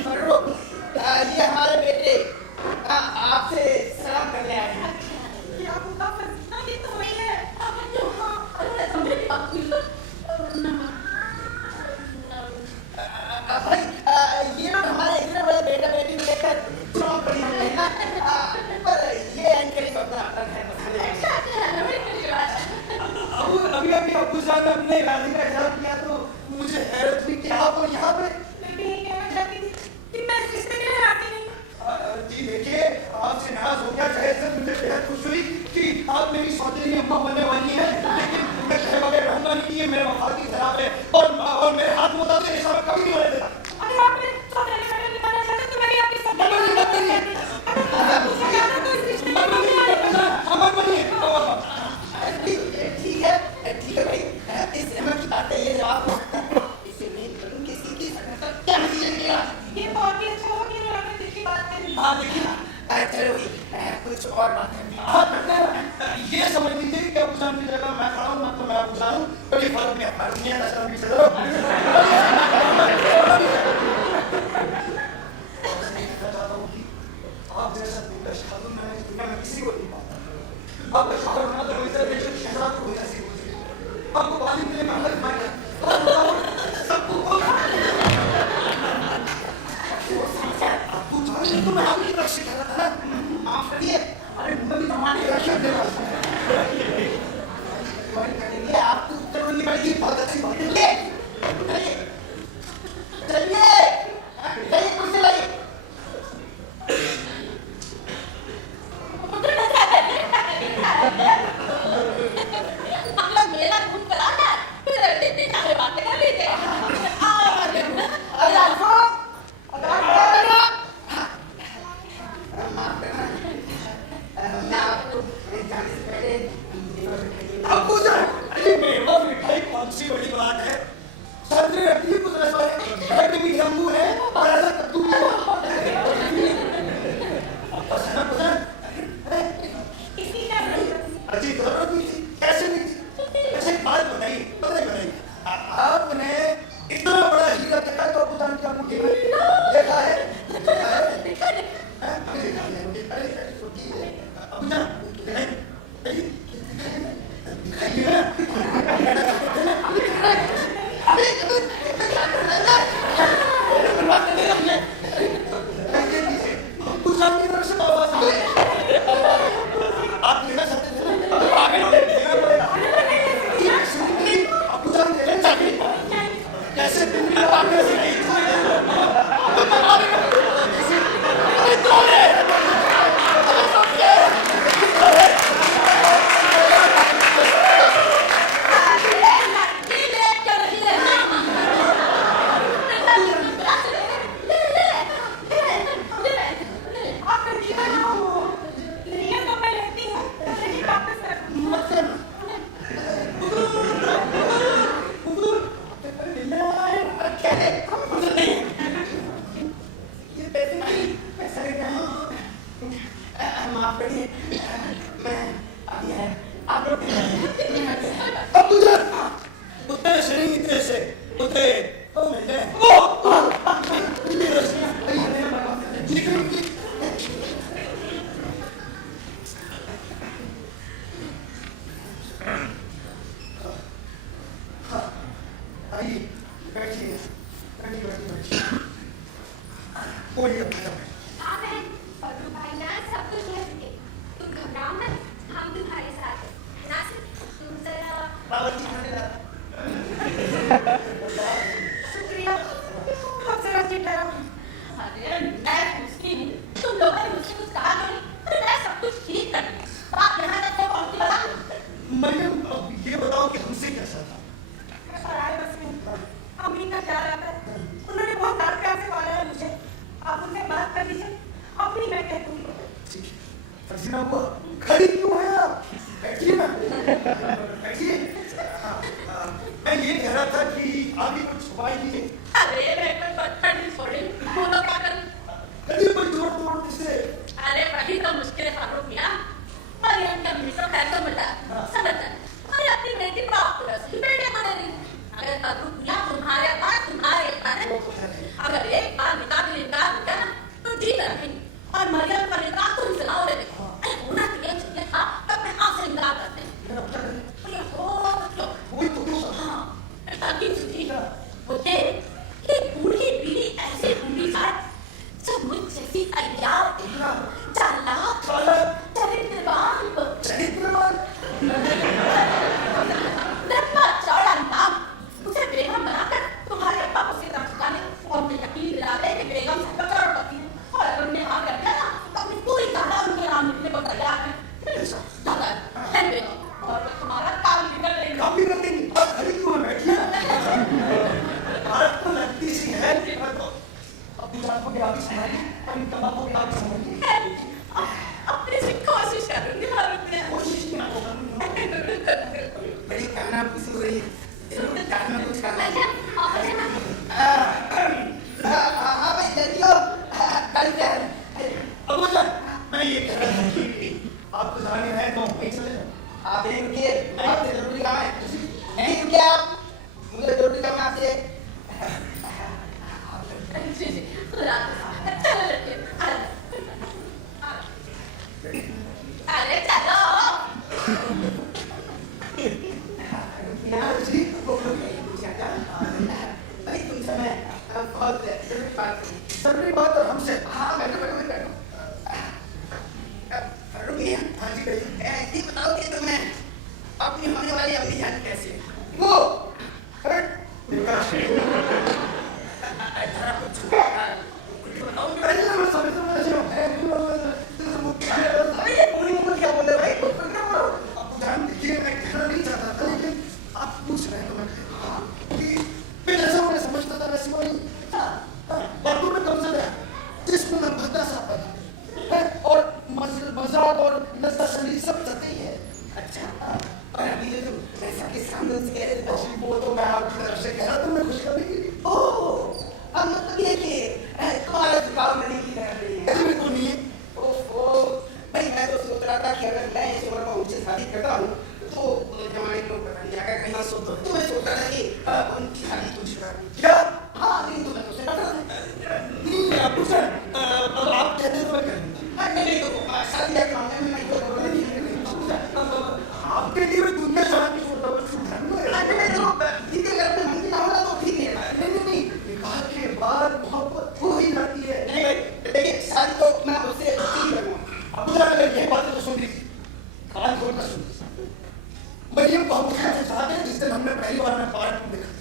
फर्रुख, ये हमारे बेटे आपसे सलाम करने आए हैं। ये आपका फर्जीना भी तो वही है। अब जो हाँ, अरे समझ बात मिल लो। भाई ये लोग हमारे इतने बड़े बेटा बेटी को लेकर चौंक पड़ी हुई है ना, पर ये एंकरिंग अपना घर बसाने आए हैं। अभी अबू जान ने अपने इरादे का इजहार किया तो मुझे हैरत हुई कि आप यहाँ पे मैं भी यही कहना चाहती थी कि मैं रिश्ते के लिए राजी नहीं हूँ। जी देखिए आपसे नाराज हो गया चाहे सर मुझे बेहद खुश हुई कि आप मेरी सौतेली अम्मा बनने वाली हैं लेकिन मैं कहे बगैर रहूंगा नहीं कि ये मेरे वफाद की खराब है और मेरे हाथ मुद्दा से ऐसा मैं कभी नहीं होने देता अगर आप मेरे सौतेले बेटे को मानना चाहते तो मैं भी आपकी सौतेली मत बनिए, मत बनिए। अगर आप मुझसे कहना तो इस रिश्ते में मैं नहीं आने वाली। अमर बनिए ठीक है भाई, इस अहमद की बात है, ये जवाब इसे नहीं करूँ किसी की क्या नतीजा निकलेगा? ये बहुत ही अच्छा हुआ कि इन्होंने अपने दिल की बात करी। हाँ देखिए चलो भाई, कुछ और बात करनी है। हाँ ये समझ लीजिए कि अबू जान की जगह मैं खड़ा हूँ ना तो मैं अबू जान हूँ बड़ी फर्क नहीं है दुनिया का शर्म पीछे करो आप जैसा दूल्हा शादी में दुनिया में किसी को नहीं पाता आपको शादी बना तो वैसे बेशक शहजाद को ऐसी होती है आपको वालिद के लिए मेहनत मांगा सबको आपको जाने तो मैं आपकी तरफ से कह रहा था ना माफ करिए, अरे मुंबई जमाने का क्या दे रहा है? आपको उत्तर देनी पड़ेगी, बहुत अच्छी बात है। चलिए कुर्सी लाइए। हम लोग मेला घूम कर आना, फिर इतनी सारी बातें कर लीजिए। आपको जान अरे मेवा मिठाई कौन सी बड़ी बात है सदरे रखी कुछ ऐसा है भी जम्बू है और ऐसा कद्दू है पसंद इसकी क्या जरूरत थी? अच्छी जरूरत नहीं थी कैसे नहीं थी ऐसे बात बताइए आपने इतना बड़ा हीरा देखा तो अबू जान की अंगूठी में देखा है अबू जान शुक्रिया, आप जरा चिढ़ा रहा हूँ। अरे मैं उसकी भी मैं कह दूंगी। फर्जीना हुआ, खड़ी क्यों है आप? बैठिए ना, बैठिए। मैं ये कह रहा था कि आगे कुछ उपाय कीजिए। अरे मैं कोई पत्थर नहीं छोड़ी, बोलो क्या करूं? कभी कोई जोड़ तोड़ किसे? अरे वही तो मुश्किल है फारूक मियां। मरियम का मिश्र खैर तो मिटा, समझता है। अरे अपनी बेटी प्राप्त रस, बेटे को दे रही। अगर फारूक मियां तुम्हारे पास अगर एक बार निकाह के इनकार हो गया ना, तो ठीक रखेंगे। और मरियम का निकाह तुम सुनाओ रे देखो। होना चाहिए जिसने था, तब मैं आपसे इनकार करते हैं। मुझे ये बूढ़ी पीढ़ी ऐसी बूढ़ी जाए जो मुझ जैसी अय्यार चालाक चरित्रवान चौड़ा नाम उसे बेगम बनाकर तुम्हारे अब्बा को सीधा चुकाने और मुझे यकीन दिला दे कि बेगम से करोड़पति है। और अगर उन्हें हाँ कर दिया ना तो अपनी पूरी तादाद उनके नाम लिखने को तैयार है। और तुम्हारा काम बिगड़ देंगे। काम बिगड़ देंगे? आप खड़ी क्यों बैठिए? तो लगती सी है कि अपनी जान को भी आगे संभालिए और इन कबाबों को आगे संभालिए। अपने से कोशिश करूंगी फारूक मियां। कोशिश क्या होगा? बड़ी कामना पूरी हो रही है। जरूर कामना कुछ करना है। हाँ भाई जल्दी हो। गाड़ी पे अब मैं ये कह रहा था कि आपको जाने हैं तो वहीं चले जाओ। आप नहीं रुकिए, आपसे जरूरी काम है। नहीं रुकिए आप, मुझे जरूरी काम है आपसे। अरे चलो। अरे तुम समय बहुत जरूरी बात करी। जरूरी बात है हमसे। हाँ बैठो। रुकिए। हाँ जी कहिए। ये बताओ कि तुम्हें अपनी होने वाली अम्मी जान कैसी है? वो क्या बोल रहे भाई? जान देखिए मैं कहना नहीं चाहता था लेकिन आप पूछ रहे हैं तो मैं कहता हूँ कि मैं जैसा उन्हें समझता था वैसे वही बातों में कम से गया जिसमें मैं भद्दा सा पड़ा और मजाक और नज़र शरीर सब सतही है। अच्छा और अभी जो तुम ऐसा के सामने से कह रहे थे अच्छी वो तो मैं आपकी तरफ से कह रहा था मैं खुशखबरी के लिए। ओह अब मतलब ये कि तुम्हारा झुकाव नहीं की कर रही है। ऐसे बिल्कुल नहीं है। ओहो भाई मैं तो सोच रहा था कि अगर मैं इस उम्र में उनसे शादी करता हूँ तो जमाने लोग पता नहीं आकर कहीं सोच तो मैं सोच रहा था कि उनकी शादी तुझसे कर क्या? हाँ नहीं तो मैं तुझसे करता था। नहीं आप पूछ रहे हैं अब आप कहते हैं तो मैं करूँगा। नहीं तो शादी के मामले में मैं तो आपके लिए मैं दुनिया जहान की फोटो पर छूट दूंगा। जितने घर में मंदिर होगा तो ठीक है। नहीं निकाह के बाद मोहब्बत हो ही जाती है। नहीं भाई देखिए शादी तो मैं उससे ठीक करूँगा। अब मुझे अगर ये बातें तो सुन लीजिए, कान खोल कर सुन लीजिए। मरियम को हम उससे चाहते हैं जिस दिन हमने पहली बार में पार्क में देखा।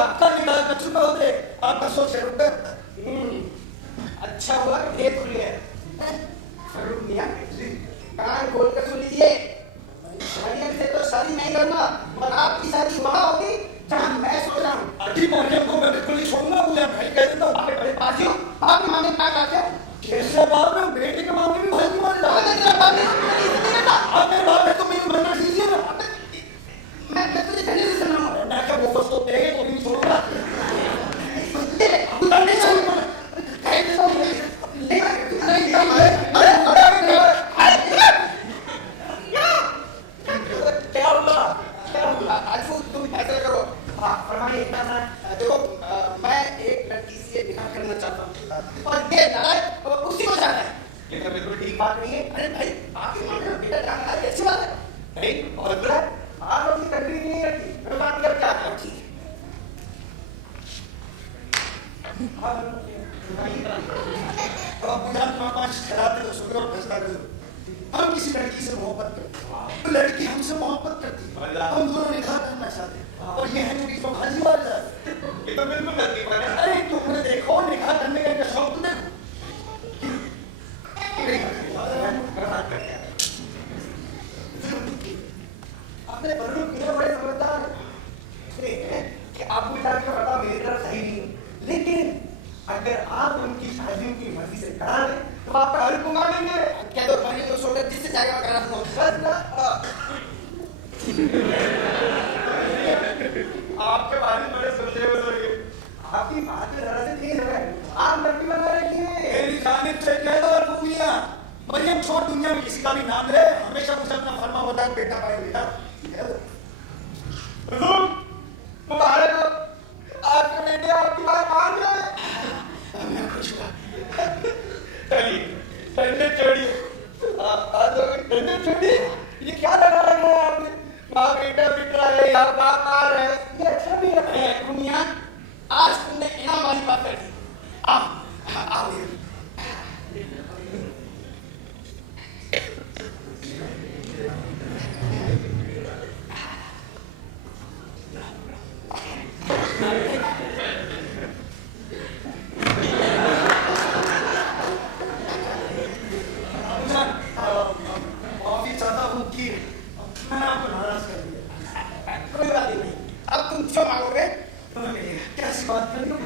आपका निकाह का चुना होते आपका सोच है अच्छा हुआ कि भेद खुल गया। फारूक मियां कान खोल कर सुन लीजिए। मरियम से तो शादी नहीं करना और आपकी शादी वहाँ होगी जहाँ मैं सोच रहा हूँ। अभी मरियम को मैं बिल्कुल नहीं छोड़ूंगा। मुझे भाई कह देता हूँ आपके बड़े पास हो आपके मामले में क्या कहते हो? कैसे बात में बेटे के मामले में भाई नहीं माने आप मेरे बाप ने आप मेरे बाप है तो मेरी मन्नत लीजिए ना। मैं तुझे झंडे से सुना हूँ। मैं क्या वो तो देंगे तो नहीं छोड़ूंगा। नहीं छोड़ूंगा। कह देता हूँ क्या हुआ? आज तुम फैसला करो। फरमाइए क्या है? देखो मैं एक लड़की से निकाह करना चाहता हूँ और ये लड़ाई उसी को चाहता है। ये तो बिल्कुल ठीक बात नहीं है। अरे भाई आपके मामले में बेटा जानना है अच्छी बात है। नहीं बहुत बुरा है। आप अपनी तकलीफ नहीं रखी। मैं बात कर क्या करूँ? ठीक हम किसी लड़की से मोहब्बत करते हैं, तो लड़की हमसे मोहब्बत करती है, हम दोनों निकाह करना चाहते हैं और ये है जो बीच में फांसी मार जाए। ये तो बिल्कुल गलती बात है। अरे तुमने देखो निकाह करने का शौक तो देखो। आपने बड़े समझदार कि आपको का पता मेरी तरफ सही नहीं, लेकिन अगर अगर आप उनकी शादियों की मर्जी से करा दें तो आपका हल घुमा देंगे। क्या तो पानी को छोड़कर जिससे जाएगा करा दूंगा। आपके बारे में बड़े सोचे हुए आपकी बात जरा से तेज है। आप लड़की बना रखिए। मेरी जानिब से कह दो और दुनिया मरियम छोड़ दुनिया में किसी का भी नाम ले, हमेशा मुझे अपना फरमा बता बेटा पाए बेटा। मुबारक हो, आपके बेटे आपकी बात मान गए। चलिए ठंडे छोड़िए, ठंडे छोड़िए। ये क्या लगा रखा है आपने? माँ बेटा पिट रहा है या बाप आ रहा है, ये अच्छा नहीं रखा है। दुनिया आज तुमने इनाम वाली बात कर दी। आओ माफी चाहता हूँ कि मैंने आपको नाराज कर दिया। कोई बात नहीं, अब तुम जो मांगोगे कैसी बात कर रही हो?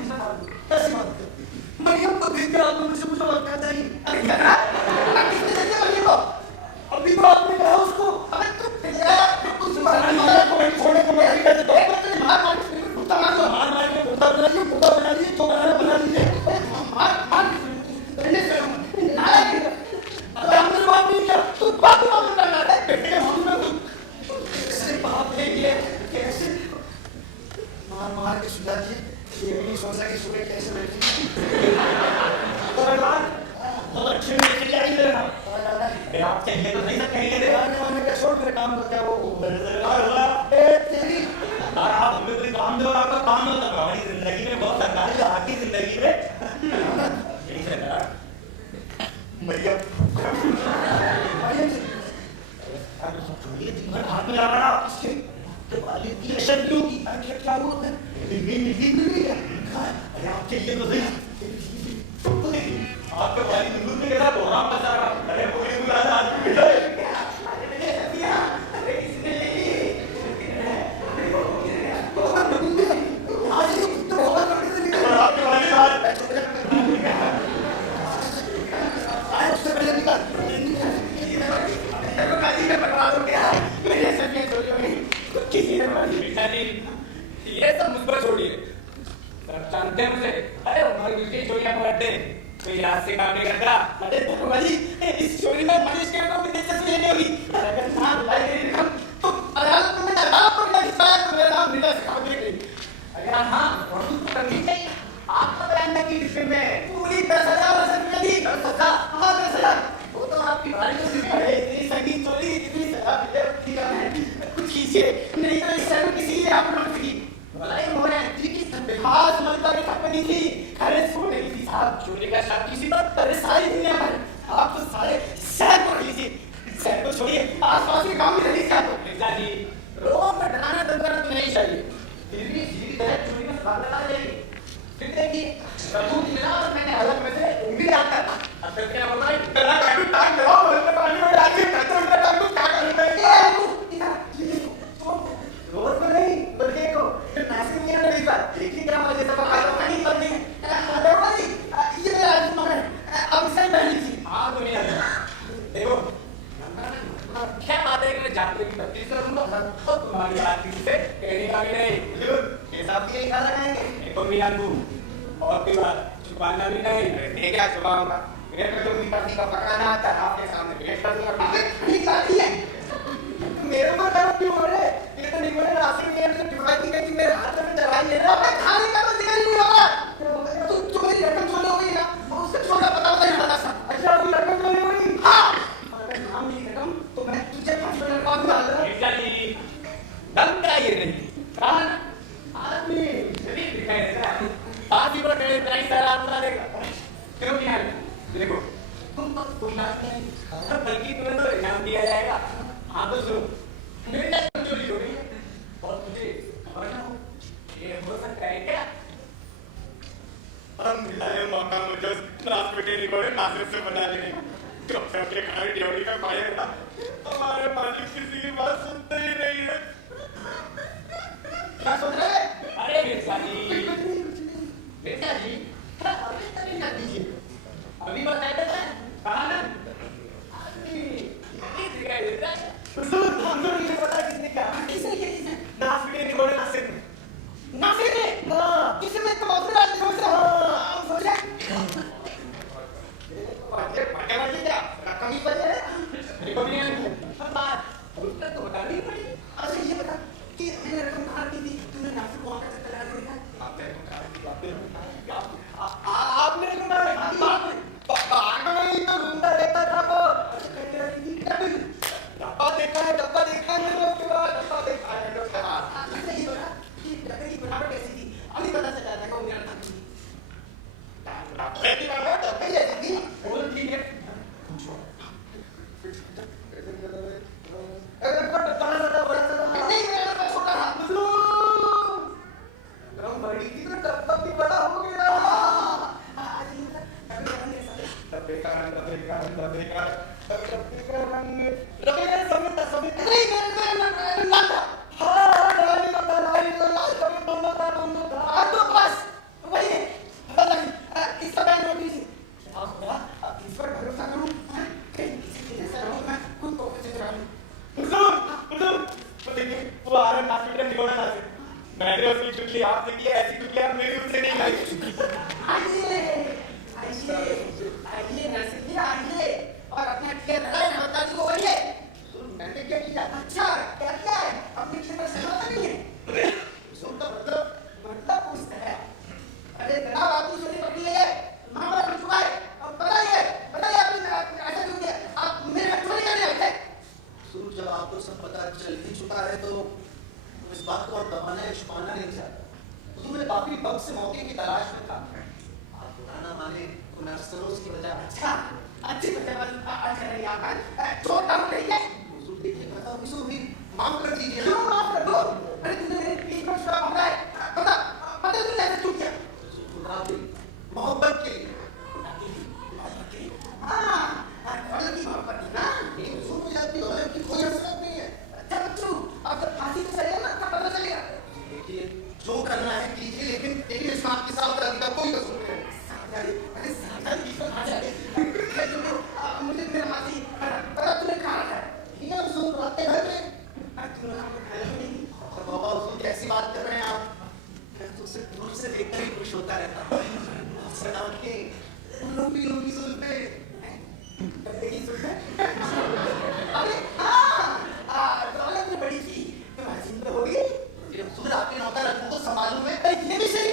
कैसी बात कर रही हो? मरियम को भेज दिया आपने मुझे, मुझे और क्या चाहिए? अरे क्या किसने दिया मरियम को? अभी तो आपने कहा उसको। अबे तू छोड़ने को मैं कर दो। मार मार कुत्ता मार दो। मार मार के कुत्ता बना दिए, कुत्ता बना दिए, जो बनाना बना दीजिए। मार मार डंडे से ना अरे हमने बात नहीं किया। तू बात करना है बेटे के हम लोग कैसे बाप है ये? कैसे मार मार के सुझा दिए? ये भी नहीं सोचा कि सुबह कैसे बैठी। और बात बहुत अच्छे में लेके जाइए ना। आप चाहिए तो नहीं कहेंगे रे। मैंने क्या छोड़ फिर काम करता है वो। ए तेरी और आप हमें कोई काम दो, आपका काम होता है हमारी जिंदगी में बहुत सरकारी आपकी जिंदगी में यही सरकार मरियम ये दिन भर हाथ में लगा रहा तो वाली की अशर क्यों की आखिर क्या हुआ है? नींद नहीं है। अरे आप चाहिए तो सही आपके वाली दुल्हन ने कैसा प्रोग्राम बचा रहा। अरे पूरी बुलाना ये सब मुझ पर छोड़िए। जानते हैं मुझे, अरे हमारी उसकी चोरियां पकड़ते कोई रात से काम नहीं करता। अरे भगवान जी इस चोरी में मनीष के को भी दिलचस्पी नहीं होगी। अगर नाम लाई नहीं रकम तो अदालत में दबाव पर लग सकता है तो मेरा नाम नीला सिखा देंगे। अगर हाँ वही तो करनी चाहिए। आपका बयान ना की जिसमें मैं पूरी 10,000 रुपये दी 10,000 हाँ 10,000 वो तो आपकी बारी से अरे इतनी संगीत चोरी इतनी सजा मिले ठीक है कुछ कीजिए नहीं तो इस शहर किसी लिए आप लौट सकी भलाई हो रहा है जी की खास मनता की थपनी थी अरे सोने की साहब चोरी का शक किसी पर अरे सारी दुनिया पर आप तो सारे शहर को लीजिए शहर को छोड़िए आसपास के गांव में रहिए आप मिर्जा जी लोगों को डराना डरना तो नहीं चाहिए फिर भी धीरे धीरे चोरी में बात आ जाएगी फिर देखिए सबूत मिला और मैंने अलग में से उंगली आता अब तक क्या होगा इतना काटू टांग दो बोलते पानी में डाल के तो उनका टांग को क्या करना है रोज को नहीं बल्कि को नासिक नहीं है इस बार देखिए क्या मुझे सब नहीं कर नहीं अरे भाई ये मेरा आत्मा है अब सही बहन जी हां दुनिया देखो क्या बात है कि जाते की तकलीफ करूंगा तो तुम्हारी बात किसी से कहने का भी नहीं कैसा भी यही खाना खाएंगे एक और भी आलू और कोई बात छुपाना भी नहीं मैं क्या छुपाऊंगा मेरे को तो निपटी का पकाना आता है आपके सामने पेश कर दूंगा ठीक बात है मेरे को डर क्यों हो रहा है ये तो निकले रास्ते में तो डिवाइड की मेरे हाथ में दवाई ले रहा है खाने का तो जिक्र नहीं हो रहा तू मेरी रकम चोरी हो गई ना उससे छोटा पता नहीं बता सा अच्छा तू रकम चोरी हो गई हां अगर नाम नहीं रकम तो मैं तुझे 500 का काम डाल रहा बेटा जी दम का ये नहीं कान आदमी शरीर दिखाएगा आदमी पर मेरे प्राइस सारा बता देगा क्यों नहीं है देखो तुम नाच नहीं बल्कि तुम्हें तो इनाम दिया जाएगा हाँ तो सुनो मेरी चोरी हो गई है और मुझे खबर ना हो ये हो सकता है क्या हम मिलाए मौका मुझे नाच बेटे निकोले नाचने से बना लेने कब से अपने घर ड्यूटी का पाया था हमारे मालिक किसी की बात सुनते ही नहीं है क्या सोच रहे अरे बेटा जी अभी बता देता है कहाँ ना हमको नहीं पता किसने क्या नासिर ने बोले नासिर ने हाँ किसी में तो बहुत बड़ा समझ रहा हूँ सोचा पटे क्या कमी पर है देखो भी नहीं बात उसका तो बता नहीं पड़ी अच्छा ये बता कि मैंने रकम कहाँ की थी तूने नासिर को वहाँ का चक्कर लगा दिया आपने रकम कहाँ में तो ढूंढता रहता था वो डब्बा देखा है मैंने उसके बाद डब्बा देखा है डॉक्टर अच्छा ये बता कि डब्बे की बनावट कैसी थी अभी पता चला था कौन मेरा था पहली बार डब्बे जैसी थी बोल ठीक है अगर कोई डब्बा ना बड़ा सा नहीं मेरा डब्बा छोटा था रंग बड़ी थी तो डब्बा भी बड़ा हो गया डब्बे का रंग सभी नहीं मेरा नाम था हाँ डाली का दोनों था तो बस वही है इसका बैन नोटिस इस पर भरोसा करूं कहीं किसी के जैसा रहूं मैं खुद को कैसे चुराऊं तो देखिए वो आ रहा हॉस्पिटल निकोड़ा ना से मैंने उसकी चुटकी आपने की ऐसी चुटकी आप मेरी उनसे नहीं लाई आइए नर्सिंग जी आइए और अपना केयर रखें बता दी वो है मैंने क्या किया अच्छा क्या किया है अपनी खेत में समझता नहीं है सुन तो मतलब पूछता है अरे जनाब आपकी छोटी पकड़ी है मामला बन चुका है अब बताइए आपने ऐसा क्यों किया आप मेरे घर चोरी करने आए थे शुरू जब आपको सब पता चल ही चुका है तो इस बात को और दबाना या छुपाना नहीं चाहता तो मैं काफी वक्त से मौके की तलाश में था आप पुराना माने को नर्सरों की वजह अच्छा अच्छी वजह अच्छा रही आपका छोटा हो रही है हुजूर देखिए बताओ किसको भी माफ कर दीजिए क्यों माफ कर दो अरे तुमने मेरे बीच में शराब पकड़ा है पता तुमने ऐसे क्यों किया खुदा की मोहब्बत के लिए हाँ औरत की मोहब्बत थी ना लेकिन हुजूर मुझे अपनी औरत की कोई हसरत नहीं है अच्छा बच्चों अब तो फांसी तो चलेगा ना तब पता चलेगा देखिए जो करना है कीजिए लेकिन इसमें आपके सावधानी का कोई कसूर नहीं है अरे सावधानी बीच में कहाँ जा रहे मुझे मेरा फांसी पता तुमने कहाँ रखा है ठीक है हुजूर आपके घर में तुमने कहाँ रखा है और बाबा हुजूर कैसी बात कर रहे हैं आप मैं तो उसे दूर से देखकर ही खुश होता रहता हूँ सजावट के लंबी जुल्फे अरे हाँ दौलत में बड़ी थी तुम्हारी जिंदगी हो गई हुजूर आपके नौकर रखूं तो संभालूं मैं ये भी सही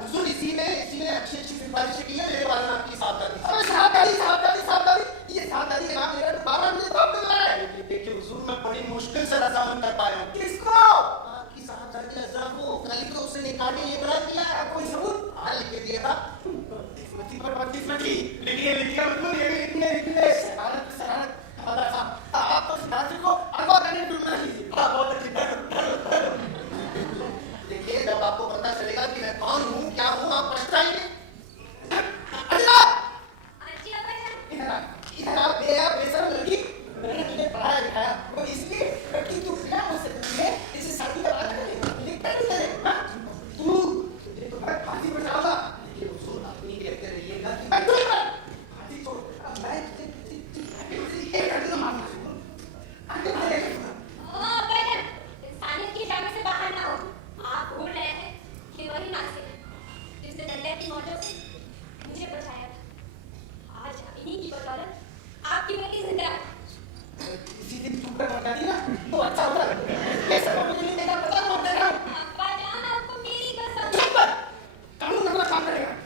हुजूर इसी में अच्छी सिफारिशें की है मेरे वाले ने आपकी सावधानी सावधानी ये सावधानी के नाम लेकर 12 मिनट कब मिल रहा है देखिए हुजूर मैं बड़ी मुश्किल से रजामंद कर पाया हूँ किसको आपकी सावधानी अजरा को कल को उसे निकाल के इकरार किया है कोई सबूत लिख के दिया था किस्मती पर किस्मती लिखिए मतलब ये लिखने शरारत पता था आप तो नासिर को अगवा करने ढूंढ रही थी बहुत अच्छी देखिए जब आपको पता चलेगा कि मैं कौन हूँ क्या हूँ आप पछताएंगे इधर आप बेशरम लड़की मैंने तुझे पढ़ाया लिखाया वो इसलिए कि तू बिना मुझसे पूछे इसे शादी का बात करे लिखता नहीं करे तू तुझे तो मैं फांसी पर डालूंगा देखिए हुजूर अपनी कहते रहिएगा कि मैं तुझे फांसी छोड़ मैं तुझे ये कर दूंगा माफ आगे बढ़े इंसानियत की जगह से बाहर ना हो आप भूल रहे हैं कि वही नासिर जिसने दरिया की मौजों से मुझे बचाया था आज इन्हीं की बदौलत आपकी बेटी जिंदा है इसी दिन तू कर मचा दी ना तो अच्छा होता कैसे मुझे नहीं देखा पता कौन दे रहा हूँ अब्बा जान आपको मेरी कसम चुप कानून अपना काम करेगा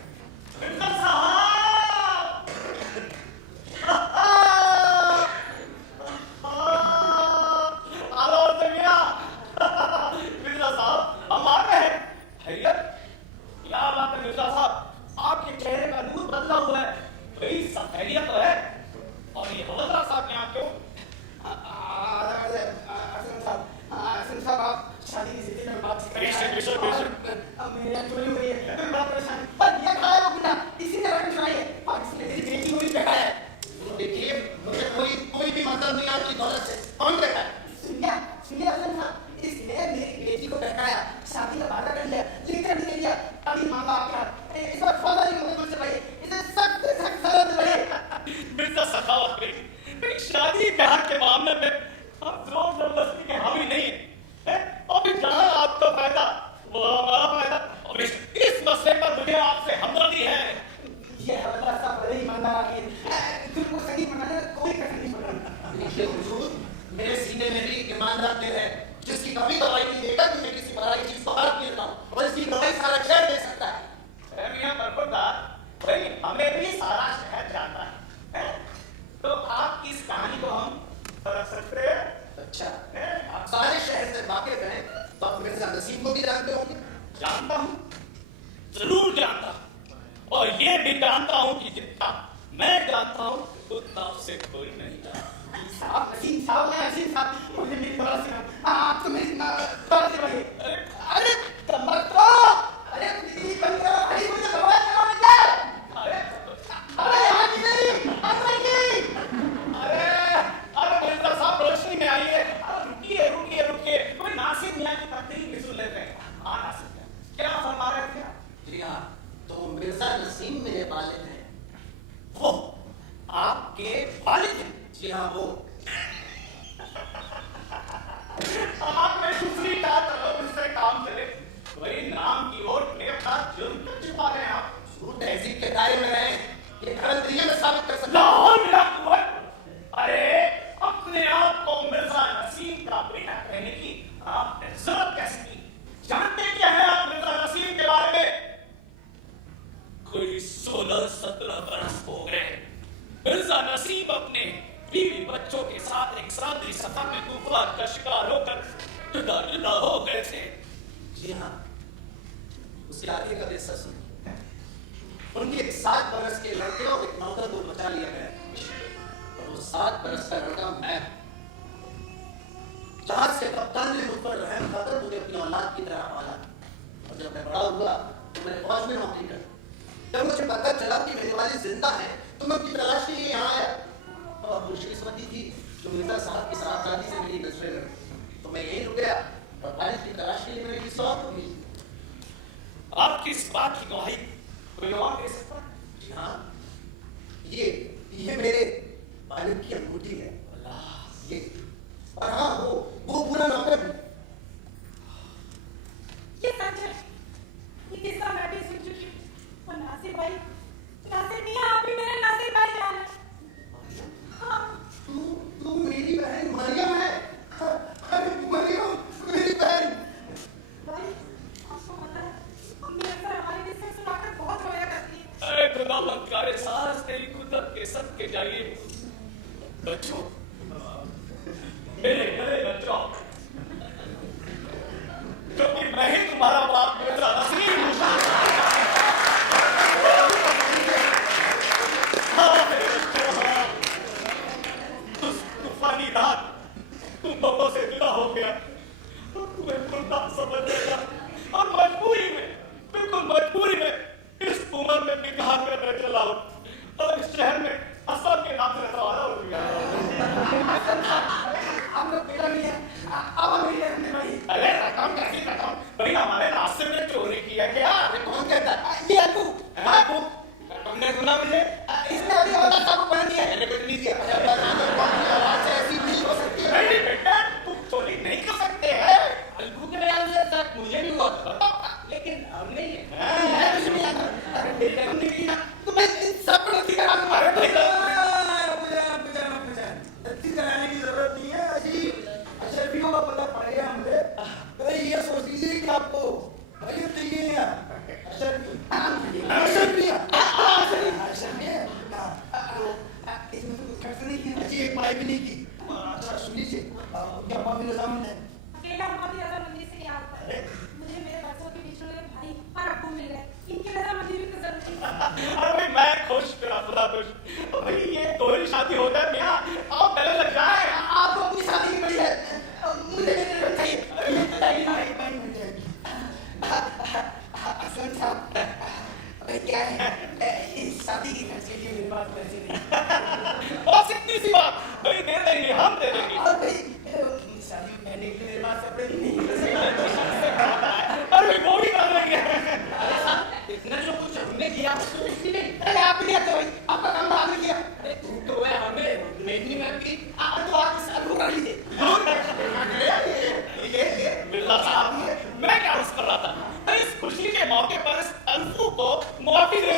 आपके चेहरे का नूर बदला हुआ है भाई सब खैरियत तो है और ये हवलदार साहब यहाँ क्यों असलम साहब आप शादी की स्थिति में बात मेरे यहाँ चोरी हो रही है मैं बड़ा परेशान पर ये खाया वो बिना इसी ने रख सुनाई है और इसने मेरी बेटी को भी देखा है देखिए मुझे कोई भी मतलब नहीं आपकी दौलत से कौन कहता है सुनिए असलम साहब इसने मेरी बेटी को बहकाया शादी का वादा कर लिया लिखकर भी दे दिया अभी माँ बाप का इस बार फौजा नहीं मुझे मुझसे भाई और ये भी जानता हूँ कि जितना मैं जानता हूँ उतना उससे कोई नहीं जानता। नसीम साहब, मुझे मेरी थोड़ा सी आप तो मेरी थोड़ा सी बड़ी अरे कमर तो अरे मेरी बंदा भाई मुझे दवा चला अरे यहाँ की नहीं अरे मिर्जा साहब रोशनी में आइए। रुकिए कोई नासिर मियां की तकरीर भी सुन लेते हैं। नासिर मियां क्या फरमा रहे थे? जी हाँ, तो मिर्जा नसीम मेरे वालिद हैं। वो आपके वालिद हैं? जी हाँ, वो आपने दूसरी बात उससे काम चले वही नाम की ओर मेरा जुर्म छुपा रहे हैं आप। शुरू तहजीब के दायरे में रहे, ये खरंदरिया में साबित कर सकते अरे अपने आप को मिर्जा नसीम का बेटा कहने की आपने जरूरत कैसे की? जानते क्या है आप मिर्जा नसीम के बारे में? कोई 16-17 बरस हो गए मिर्जा नसीम अपने बीवी बच्चों के साथ एक सादगी सफर में तूफान का शिकार होकर जुदा हो गए थे। जी हाँ, उसके आगे का किस्सा सुनिए। उनके 7 बरस के लड़के और एक नौकर को बचा लिया गया और वो 7 बरस का लड़का मैं। जहाज के कप्तान ने मुझ पर रहम खाकर मुझे अपनी औलाद की तरह पाला और जब मैं बड़ा हुआ तो मैंने फौज में नौकरी कर। जब मुझे पता चला कि मेरे वाली जिंदा है तो मैं उनकी तलाश के लिए यहाँ आया और खुशकिस्मती थी जो मिर्जा साहब की साहबजादी से मेरी नजरें लगी तो मैं यहीं रुक गया और वालिद की तलाश के लिए मैंने किसी और को भेज दिया। आपकी इस बात की गवाही कोई और दे सकता है? जी हाँ, ये मेरे वालिद की अंगूठी है। ये और हाँ, वो पूरा नौकर है। ये सच है, ये किस्सा मैं भी सुन चुकी हूँ। और नासिर मियां आप भी मेरे नासिर भाई जान है। हाँ, तू मेरी बहन मरियम है। अरे मरियम, मेरी बहन। भाई आपको पता है मेरे सर हमारे किस्से सुनाकर बहुत रोया करती है। अरे खुदा मक्कारे सास तेरी कुदरत के सदके जाइए। बच्चों मेरे गले बच्चों क्योंकि मैं ही तुम्हारा बाप मिर्जा नसीम हूँ। तूफानी रात तुम लोगों से जुदा हो गया तुम्हें खुदा समझ लेगा और बिल्कुल मजबूरी में इस उम्र में निकाह करने चला हूँ और इस शहर में असर के नाम से सवारा हो गया। हम लोग बेटा नहीं है अब हम नहीं रहने भाई। अरे रकम कैसी रकम भाई हमारे रास्ते में चोरी किया क्या? अरे कौन कहता है? ये अबू तुमने सुना मुझे? इसने अभी औलाद साहब को पढ़ दिया है। मैंने कुछ नहीं दिया। आवाज ऐसी नहीं हो सकती है। नहीं बेटा तुम चोरी नहीं कर सकते हैं। अलगू के ख्याल से तक मुझे भी बहुत पता लेकिन हम नहीं है। कुछ नहीं आता। अरे बेटा हमने किया तुम्हें सब गलती करा तुम्हारे बेटा गलती कराने की जरूरत नहीं है। अशरफियों का पता पड़ेगा हमसे। तो ये सोच लीजिए कि आपको भाई चाहिए इसमें तो कुछ खर्च नहीं किया। जी एक पढ़ाई भी नहीं की। अच्छा सुन लीजिए क्या माफी रजामंद है। अकेला माफी रजामंदी से क्या होता है? मुझे मेरे बच्चों के बीच में भाई और अब्बू मिल गए। इनकी रजामंदी भी तो जरूरी है। अरे मैं खुश खुदा खुश भाई ये दोहरी शादी हो जाए मियां आप गले लग जाए। आपको अपनी शादी की पड़ी है मुझे चाहिए भाई भाई मुझे असन साहब अरे क्या है इस शादी की खर्चे के लिए मेरे पास पैसे नहीं। बस इतनी सी बात भाई दे देंगे हम दे देंगे। और भाई शादी पहनने के लिए मेरे पास कपड़े नहीं अरे वो भी कर लेंगे। इतना जो कुछ हमने किया तो इसलिए अरे आप नहीं आते भाई आपका काम बाद में किया। अरे तुम तो है हमें मेहंदी में की आप तो आके साल को कर लीजिए। ये बिल्ला साहब मैं क्या अर्ज कर रहा था इस खुशी के मौके पर इस अल्फू को माफी दे